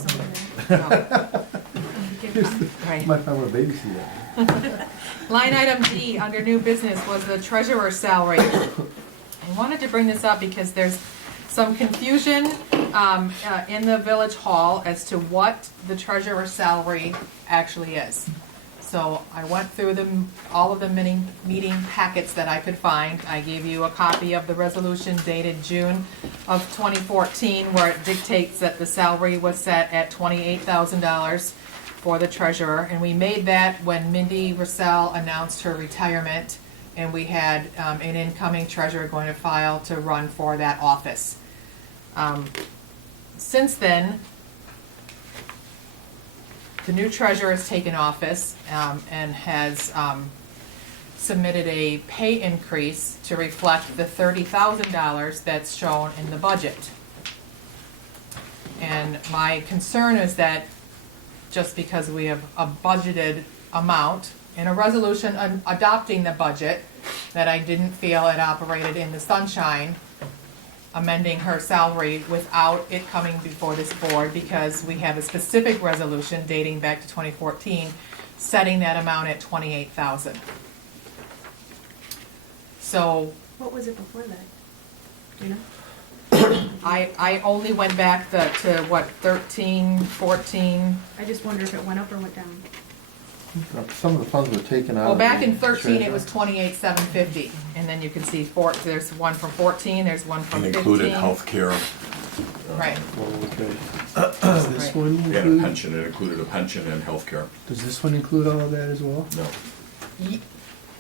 Right. Might find a babysitter. Line item D, under new business, was the treasurer's salary. I wanted to bring this up because there's some confusion in the village hall as to what the treasurer's salary actually is. So I went through all of the meeting packets that I could find. I gave you a copy of the resolution dated June of 2014, where it dictates that the salary was set at $28,000. for the treasurer, and we made that when Mindy Russell announced her retirement, and we had an incoming treasurer going to file to run for that office. Since then, the new treasurer has taken office and has submitted a pay increase to reflect the $30,000 that's shown in the budget. And my concern is that just because we have a budgeted amount in a resolution adopting the budget, that I didn't feel it operated in the sunshine, amending her salary without it coming before this board, because we have a specific resolution dating back to 2014, setting that amount at $28,000. So What was it before that? Do you know? I only went back to what, 13, 14? I just wonder if it went up or went down. Some of the funds were taken out. Well, of back the in 13, it treasurer. was 28,750, and then you can see there's one from 14, there's one from And 15. included healthcare Right. Does this one and a include, pension. It included a pension and healthcare. does this one include all of that as well? No. Ye-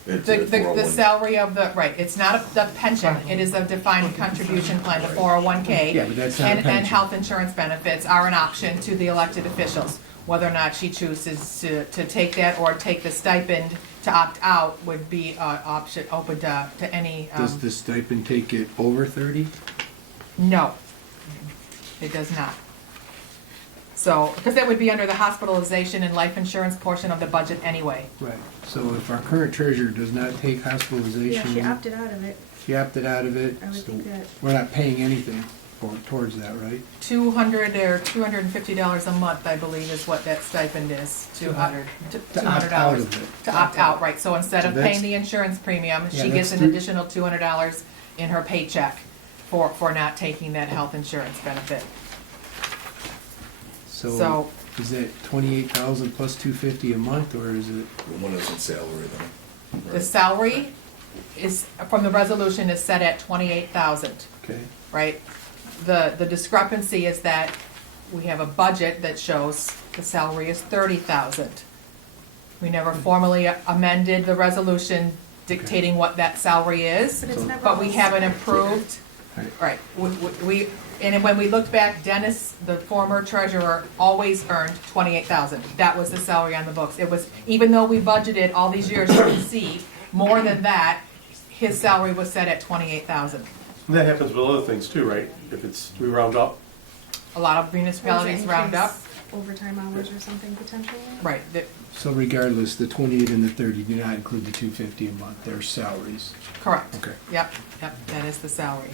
It's The, a the 401. salary of the, right, it's not the pension, it is a defined contribution plan, the 401K. Yeah, but that's not a And pension. health insurance benefits are an option to the elected officials. Whether or not she chooses to take that or take the stipend to opt out would be an option open to any, Does the stipend take it over 30? no, it does not. So, because that would be under the hospitalization and life insurance portion of the budget anyway. Right. So if our current treasurer does not take hospitalization. Yeah, she opted out of it. She opted out of it. I would so think that. We're not paying anything towards that, right? $200 or $250 a month, I believe, is what that stipend is. To opt $200 out of it. to opt out, right? So instead So of that's- paying the insurance premium, Yeah, she gets that's an three- additional $200 in her paycheck for not taking that health insurance benefit. So is that 28,000 plus 250 a month, or is it? One isn't salary though. The salary is, from the resolution, is set at 28,000. Okay. Right? The discrepancy is that we have a budget that shows the salary is 30,000. We never formally amended the resolution dictating what that salary is, But it's never but we all haven't set. approved. Right, and when we looked back, Dennis, the former treasurer, always earned 28,000. That was the salary on the books. It was, even though we budgeted all these years to receive more than that, his salary was set at 28,000. And that happens with other things too, right? If it's, we round up. A lot of municipalities round up. Overtime hours or something potentially? Right, So regardless, the 28 and the 30 do not include the 250 a month. They're salaries. correct. Okay. Yep, that is the salary.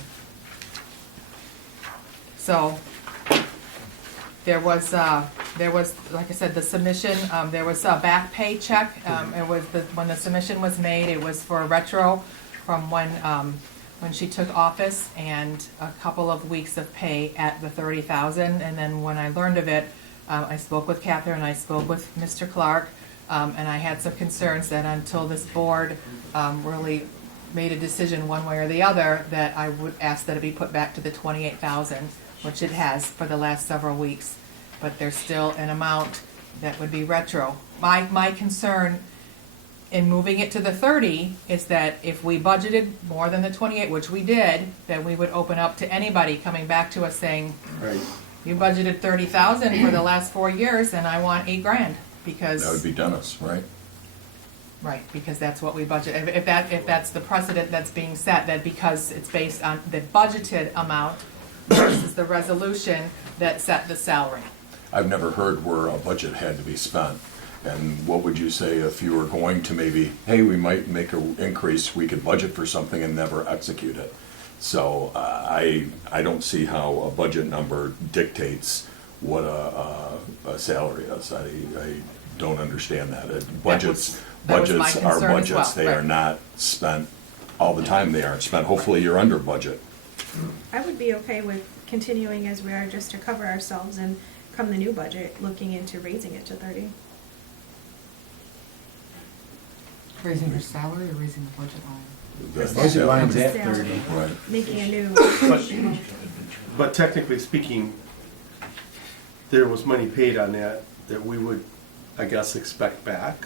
So, there was, like I said, the submission, there was a back pay check. It was, when the submission was made, it was for retro from when she took office, and a couple of weeks of pay at the 30,000. And then when I learned of it, I spoke with Catherine, I spoke with Mr. Clark, and I had some concerns that until this board really made a decision one way or the other, that I would ask that it be put back to the 28,000, which it has for the last several weeks. But there's still an amount that would be retro. My concern in moving it to the 30 is that if we budgeted more than the 28, which we did, then we would open up to anybody coming back to us saying, Right. you budgeted 30,000 for the last 4 years, and I want $8,000, because. That would be Dennis, right? Right, because that's what we budget. If that's the precedent that's being set, that because it's based on the budgeted amount versus the resolution that set the salary. I've never heard where a budget had to be spent. And what would you say if you were going to maybe, hey, we might make an increase, we could budget for something and never execute it? So I don't see how a budget number dictates what a salary is. I don't understand that. Budgets that was my budgets are concern as budgets. well, They are right. not spent all the time. They aren't spent. Hopefully you're under budget. I would be okay with continuing as we are, just to cover ourselves, and come the new budget, looking into raising it to 30. Raising her salary or raising the budget line? The Budget salary. line's at Salary. 30. Right. Making a new. But technically speaking, there was money paid on that we would I guess, expect back?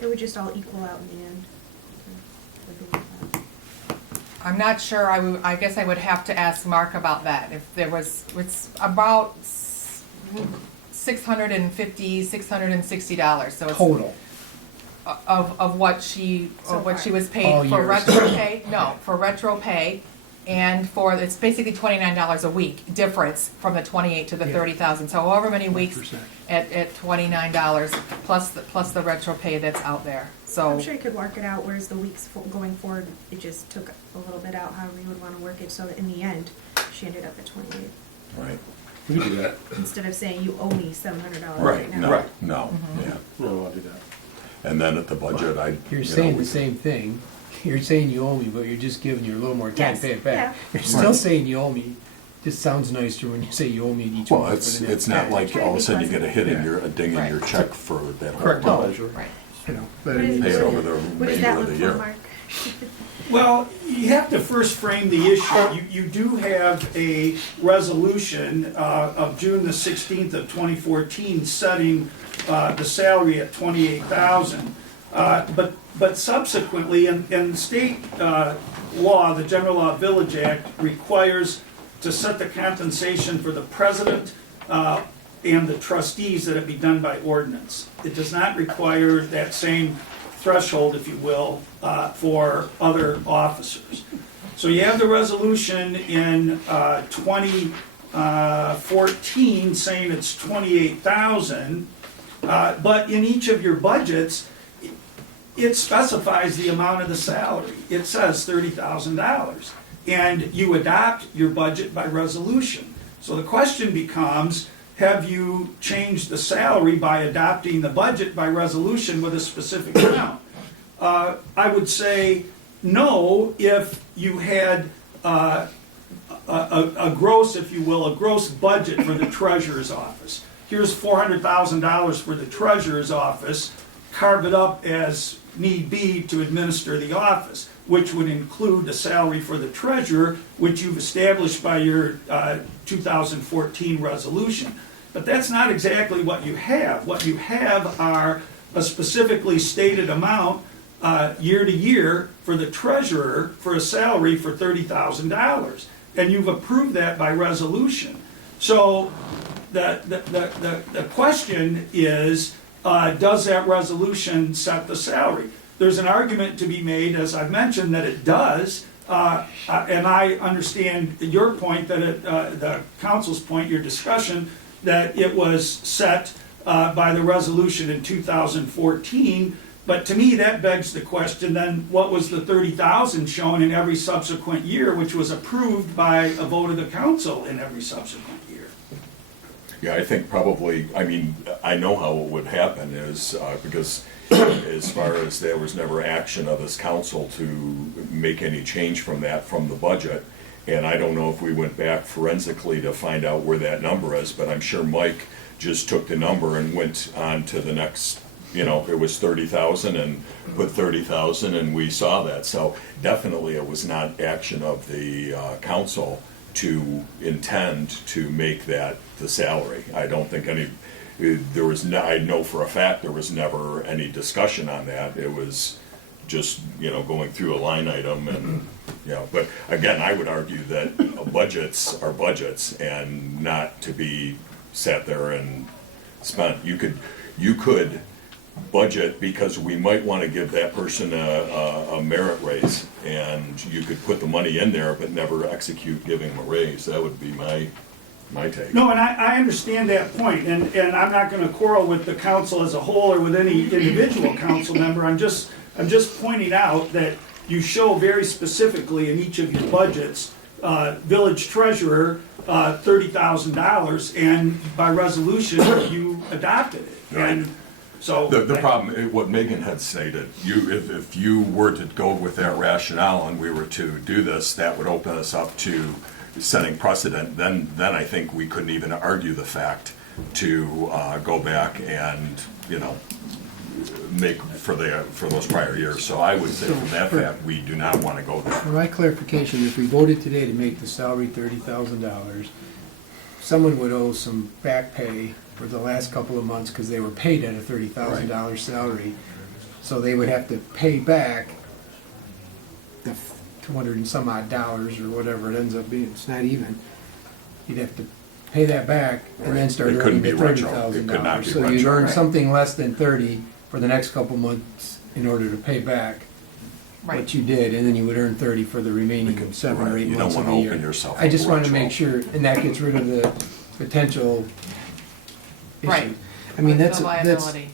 It would just all equal out in the end. I'm not sure, I guess I would have to ask Mark about that. If there was, it's about $650, $660, so it's. Total. Of what she was All paid for years. retro pay, no, for retro pay, and for, it's basically $29 a week difference from the 28 to the Yeah. 30,000, so however many weeks 1%. at $29 plus the retro pay that's out there, so. I'm sure you could work it out, whereas the weeks going forward, it just took a little bit out, however you would want to work it, so that in the end, she ended up at 28. Right. We can do that. Instead of saying you owe me $700 Right, right now. no, Right. no, yeah. No, I'll do that. And then at the budget, You're saying the same thing. You're saying you owe me, but you're just giving you a little more time Yes, to pay it back. yeah. You're still saying you owe me. Just sounds nicer when you say you owe me each Well, month. it's, but then it's not like Try to all of a be sudden you get a hit in Yeah. your, a ding in your check for that whole Correct month. measure. Right. you know, but I What is- mean, Pay it over the What does remainder that of look the for, year. Mark? Well, you have to first frame the issue. You do have a resolution of June the 16th of 2014 setting the salary at $28,000. But subsequently, in state law, the General Law Village Act requires to set the compensation for the president and the trustees that it be done by ordinance. It does not require that same threshold, if you will, for other officers. So you have the resolution in 2014 saying it's 28,000, but in each of your budgets, it specifies the amount of the salary. It says $30,000, and you adopt your budget by resolution. So the question becomes, have you changed the salary by adopting the budget by resolution with a specific amount? I would say no if you had a gross, if you will, a gross budget for the treasurer's office. Here's $400,000 for the treasurer's office, carve it up as need be to administer the office, which would include the salary for the treasurer, which you've established by your 2014 resolution. But that's not exactly what you have. What you have are a specifically stated amount year to year for the treasurer for a salary for $30,000. And you've approved that by resolution. So the question is, does that resolution set the salary? There's an argument to be made, as I've mentioned, that it does, and I understand your point, that the council's point, your discussion, that it was set by the resolution in 2014, but to me that begs the question, then what was the 30,000 shown in every subsequent year, which was approved by a vote of the council in every subsequent year? Yeah, I think probably, I mean, I know how it would happen is, because as far as there was never action of this council to make any change from that, from the budget, and I don't know if we went back forensically to find out where that number is, but I'm sure Mike just took the number and went on to the next, you know, it was 30,000 and put 30,000 and we saw that. So definitely it was not action of the council to intend to make that the salary. I don't think there was, I know for a fact there was never any discussion on that. It was just, you know, going through a line item and, you know, but again, I would argue that budgets are budgets and not to be sat there and spent. You could budget because we might want to give that person a merit raise, and you could put the money in there but never execute giving them a raise. That would be my take. No, and I understand that point, and I'm not gonna quarrel with the council as a whole or with any individual council member. I'm just pointing out that you show very specifically in each of your budgets, village treasurer, $30,000, and by resolution, you adopted it. Right. And so. The problem, what Megan had stated, if you were to go with that rationale and we were to do this, that would open us up to setting precedent. Then I think we couldn't even argue the fact to go back and, you know, make for those prior years. So I would say from that fact, we do not want to go there. For my clarification, if we voted today to make the salary $30,000, someone would owe some back pay for the last couple of months because they were paid at a $30,000 salary. So they would have to pay back the 200 and some odd dollars or whatever it ends up being. It's not even. You'd have to pay that back and then start It couldn't earning the be retro. It could not $30,000. be So you'd retro. earn something less than 30 for the next couple months in order to pay back Right. what you did, and then you would earn 30 for the remaining 7 or right. 8 You don't months of wanna the year. open yourself I up just to wanted to retro. make sure, and that gets rid of the potential issue. Right. I mean, With that's, the that's, liability.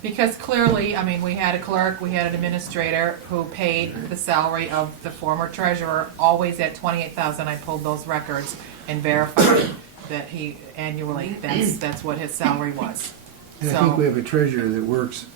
Because clearly, I mean, we had a clerk, we had an administrator who paid the salary of the former treasurer, always at 28,000. I pulled those records and verified that he annually, that's what his salary was. and I think we So, have a treasurer that works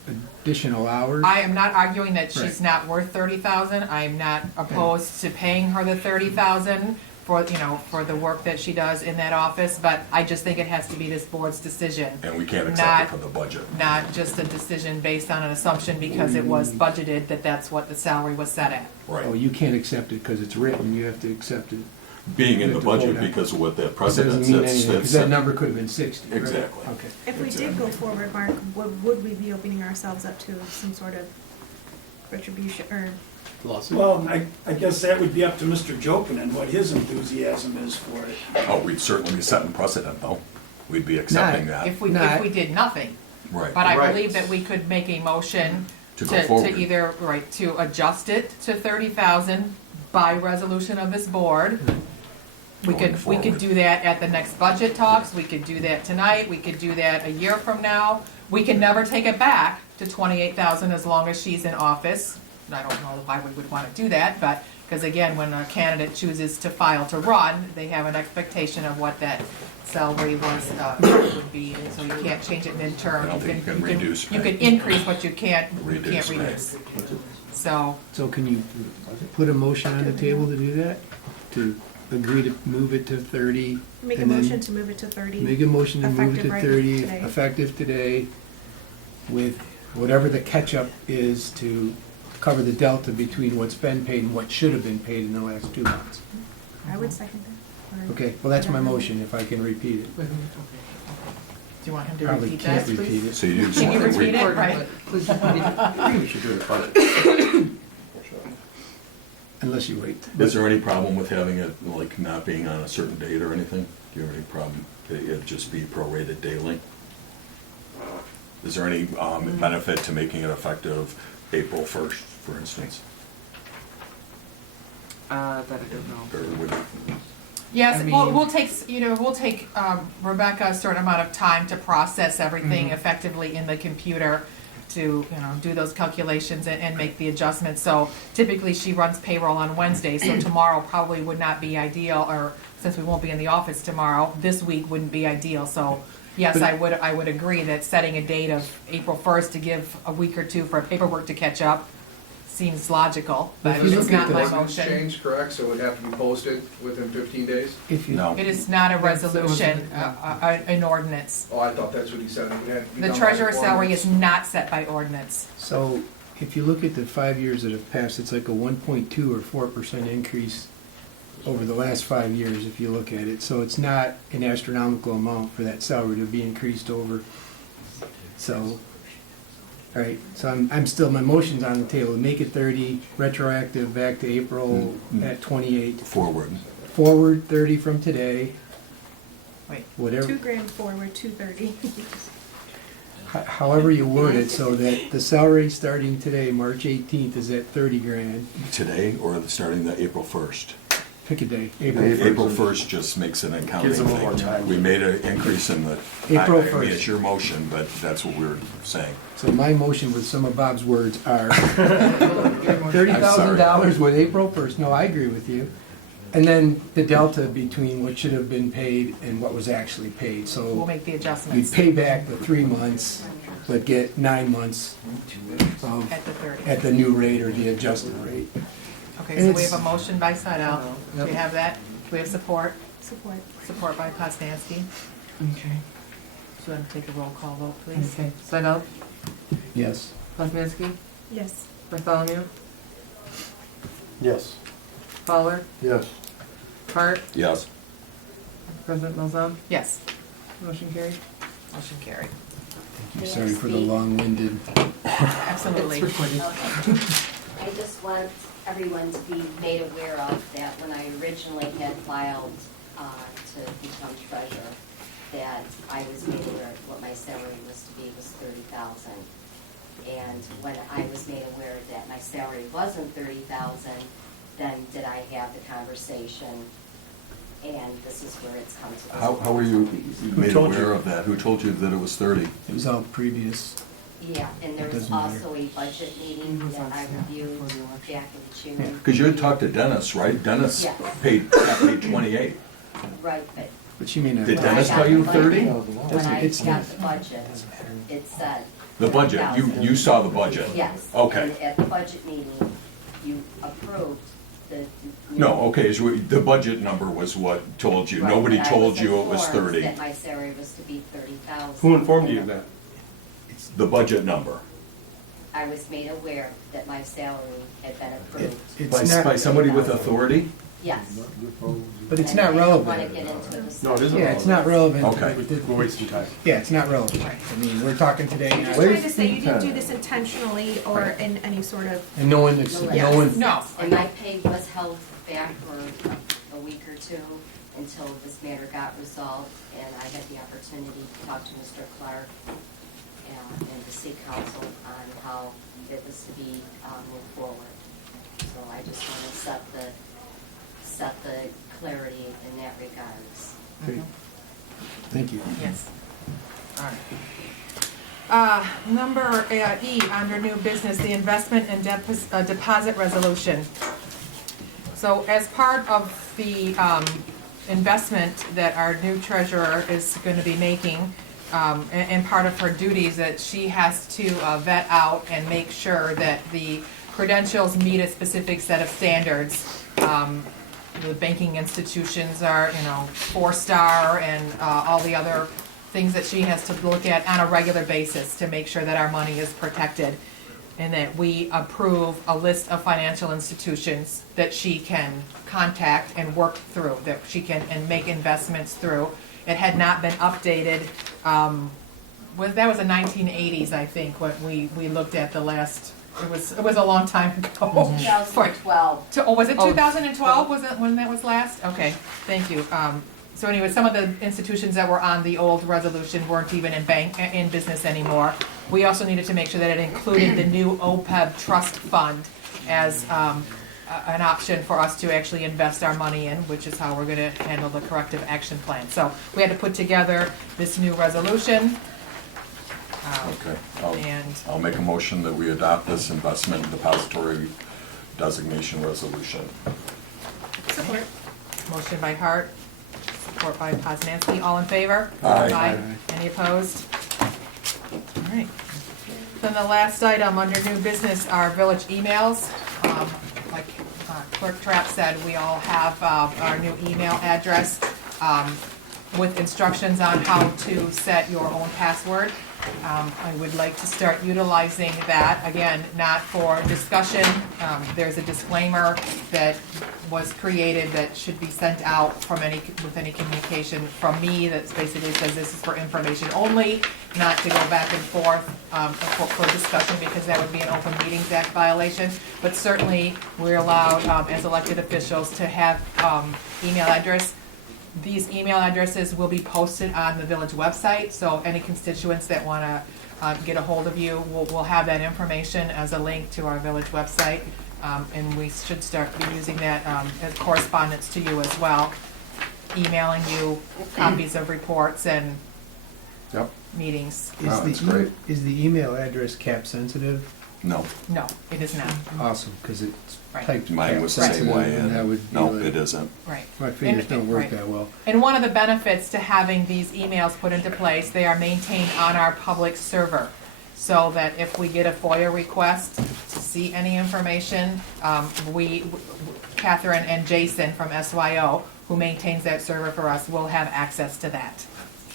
additional hours. I am not arguing that she's Right. not worth 30,000. I'm not opposed to paying her the 30,000 for, you know, for the work that she does in that office, but I just think it has to be this board's decision. And we can't accept it for the budget. Not just a decision based on an assumption because it was budgeted that that's what the salary was set at. Oh, Right. you can't accept it because it's written, you have to accept it. Being in the Have to vote budget on it. because of what that Doesn't precedent mean sets. anything, because that number could have been 60. right? Exactly. Okay. If we did go forward, Mark, would we be opening ourselves up to some sort of retribution, or Lawsuit? Well, I guess that would be up to Mr. Jokin and what his enthusiasm is for it. Oh, we'd certainly be setting precedent though. We'd be accepting that. If we Not- did nothing. Right. But I Right. believe that we could make a motion To go forward. to either, right, to adjust it to 30,000 by resolution of this board. We Going could forward. do that at the next budget talks, we could do that tonight, we could do that a year from now. We can never take it back to 28,000 as long as she's in office. And I don't know why we would wanna do that, but, because again, when a candidate chooses to file to run, they have an expectation of what that salary was, would be, and so you can't change it midterm. I don't think you can reduce You pay. can increase, but you can't Reduce pay. reduce. So, So can you put a motion on the table to do that? To agree to move it to 30? make a and then motion to move it to 30? Make a motion to move it to Effective right 30, today. effective today, with whatever the catch-up is to cover the delta between what's been paid and what should have been paid in the last 2 months. I would second that. Or- Okay, well, that's my motion, if I can repeat it. do you want him to Probably repeat can't that, please? repeat it. So you just Can you want to repeat it? read. Right. Please repeat it. I think we should do it in budget. Unless you wait. Is there any problem with having it like not being on a certain date or anything? Do you have any problem that it just be prorated daily? Is there any benefit to making it effective April 1st, for instance? That I don't know. Or would it- Yes, I we'll mean- take, we'll take Rebecca a certain amount of time to process everything Mm-hmm. effectively in the computer to, do those calculations and make the adjustments. So typically, she runs payroll on Wednesday, so tomorrow probably would not be ideal, or since we won't be in the office tomorrow, this week wouldn't be ideal. So, yes, I would agree that setting a date of April 1st to give a week or two for paperwork to catch up seems logical, but If you it's look at not my the- motion. Change, correct, so it would have to be posted within 15 days? If you, No. It is not a resolution, an ordinance. Oh, I thought that's what he said. It had to be The done by treasurer's salary ordinance. is not set by ordinance. so, if you look at the 5 years that have passed, it's like a 1.2 or 4% increase over the last 5 years, if you look at it. So it's not an astronomical amount for that salary to be increased over. So, all right, so I'm still, my motion's on the table, make it 30, retroactive back to April at 28. Forward. Forward 30 from today, Wait, whatever, $2,000 forward, 230. however you word it, so that the salary starting today, March 18th, is at 30 grand. Today or starting the April 1st? Pick a day, April April 1st. 1st just makes an accounting Gives them a little more thing. time. We made an increase in the, April I mean, 1st. it's your motion, but that's what we were saying. So my motion with some of Bob's words are I'm $30,000 with April 1st. No, I agree with you. And then the delta between what should have been paid and what was actually paid. we'll So make the you'd adjustments pay back the 3 months, but get 9 months of, at the 30. at the new rate or the adjusted rate. Okay, and so we it's- have a motion by Sidell. Do we have that? Do we have support? Support. Support by Postansky. Okay. So I'm take a roll call vote, please. Okay. Sidell? Yes. Poznanski? Yes. Bartholomew? Yes. Fowler? Yes. Hart? Yes. President Milzon? Yes. Motion carried. Motion carried. Sorry for the long-winded. Absolutely. It's recorded. I just want everyone to be made aware of that when I originally had filed to become treasurer, that I was made aware of what my salary was to be was $30,000. And when I was made aware that my salary wasn't $30,000, then did I have the conversation? And this is where it's come to this. How were you made told aware you? of that? Who told you that it was 30? It was all previous. Yeah, and there It was doesn't matter. also a budget meeting that I reviewed back in June. Because you had talked to Dennis, right? Dennis Yes. paid 28. Right, but But she may not. Did when I Dennis got tell you the 30? budget- When I It's- got the budget, it said. The budget, you saw the budget? Yes. Okay. And at the budget meeting, you approved the. No, okay, so the budget number was what told you. Right, Nobody but I told you it was informed 30. That my salary was to be 30,000. Who informed you of that? The budget number. I was made aware that my salary had been approved. It's not, By somebody with authority? Yes. but it's And not I don't want to relevant. get into this. No, it isn't. Yeah, it's not relevant. Okay. We're wasting time. Yeah, it's not relevant. I mean, we're talking today, I'm just now, trying to say you didn't do this intentionally or in any sort of, and no one, Yes. no one, No. And my pay was held back for a week or two until this matter got resolved, and I had the opportunity to talk to Mr. Clark and the city council on how it was to be moved forward. So I just want to set the clarity in that regards. Great. Thank you. Yes. All right. Number E, under new business, the investment and deposit resolution. So as part of the investment that our new treasurer is going to be making, and part of her duties, that she has to vet out and make sure that the credentials meet a specific set of standards. The banking institutions are, 4-star, and all the other things that she has to look at on a regular basis to make sure that our money is protected, and that we approve a list of financial institutions that she can contact and work through, that she can and make investments through. It had not been updated. That was the 1980s, I think, when we looked at the last. It was a long time ago. 2012. Was it 2012? Was it when that was last? Okay, thank you. So anyway, some of the institutions that were on the old resolution weren't even in business anymore. We also needed to make sure that it included the new OPEB trust fund as an option for us to actually invest our money in, which is how we're going to handle the corrective action plan. So we had to put together this new resolution. Okay. And I'll make a motion that we adopt this investment depository designation resolution. support. Motion by Hart, support by Poznanski. All in favor? Aye. Any opposed? All right. Then the last item under new business are village emails. Like Clerk Trapp said, we all have our new email address with instructions on how to set your own password. I would like to start utilizing that, again, not for discussion. There's a disclaimer that was created that should be sent out with any communication from me that basically says this is for information only, not to go back and forth for discussion, because that would be an Open Meetings Act violation. But certainly, we're allowed, as elected officials, to have email address. These email addresses will be posted on the village website, so any constituents that want to get a hold of you will have that information as a link to our village website. And we should start using that as correspondence to you as well, emailing you copies of reports and Yep. meetings. Wow, that's great. Is the email address cap sensitive? No, No, it is not. Awesome, because it's Right. typed mine cap was the same sensitive, way, and that and would be no, like- it isn't. Right. My fingers And- don't work right. that well. And one of the benefits to having these emails put into place, they are maintained on our public server. So that if we get a FOIA request to see any information, Catherine and Jason from SYO, who maintains that server for us, will have access to that.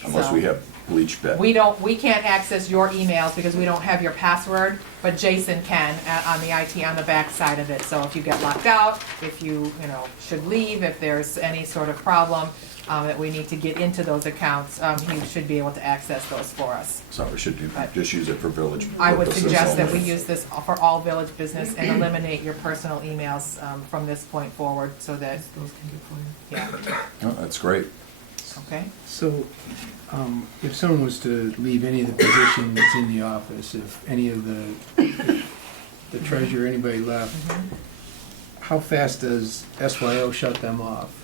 Unless we have bleach bit. We can't access your emails because we don't have your password, but Jason can on the IT on the back side of it. So if you get locked out, if you should leave, if there's any sort of problem that we need to get into those accounts, he should be able to access those for us. So we should just use it for village I would purposes suggest that only. we use this for all village business and eliminate your personal emails from this point forward so that, Those can get cleared. yeah, Oh, that's great. okay? So, if someone was to leave any of the positions in the office, if any of the treasurer, anybody left, how fast does SYO shut them off?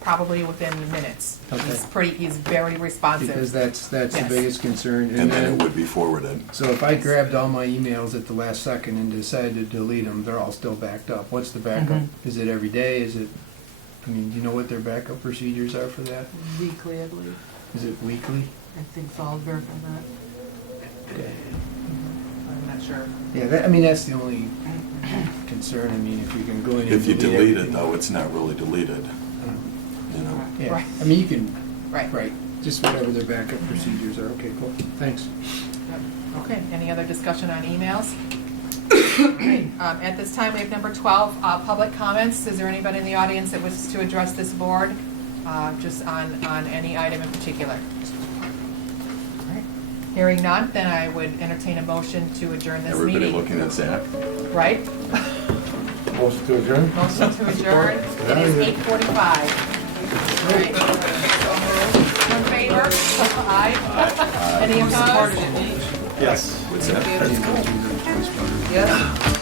Probably within minutes. Okay. He's very responsive. Because that's the Yes. biggest concern. And then it would be forwarded. So if I grabbed all my emails at the last second and decided to delete them, they're all still backed up. What's the backup? Is it every day? Is it, do you know what their backup procedures are for that? Weekly, I believe. Is it weekly? I think so, I'll verify that. Okay. I'm not sure. Yeah, that's the only concern. If you can go in and If you delete it, everything. though, it's not really deleted, Yeah, Right. you can, Right. just whatever their backup procedures are. Okay, cool, thanks. Okay, any other discussion on emails? All right, at this time, we have number 12, public comments. Is there anybody in the audience that wishes to address this board, just on any item in particular? All right. Hearing none, then I would entertain a motion to adjourn this meeting. Everybody looking at Zach. Right? Motion to adjourn? Motion to adjourn. It is 8:45. All right. In favor? Aye. Any opposed? Yes. What's that? Yes.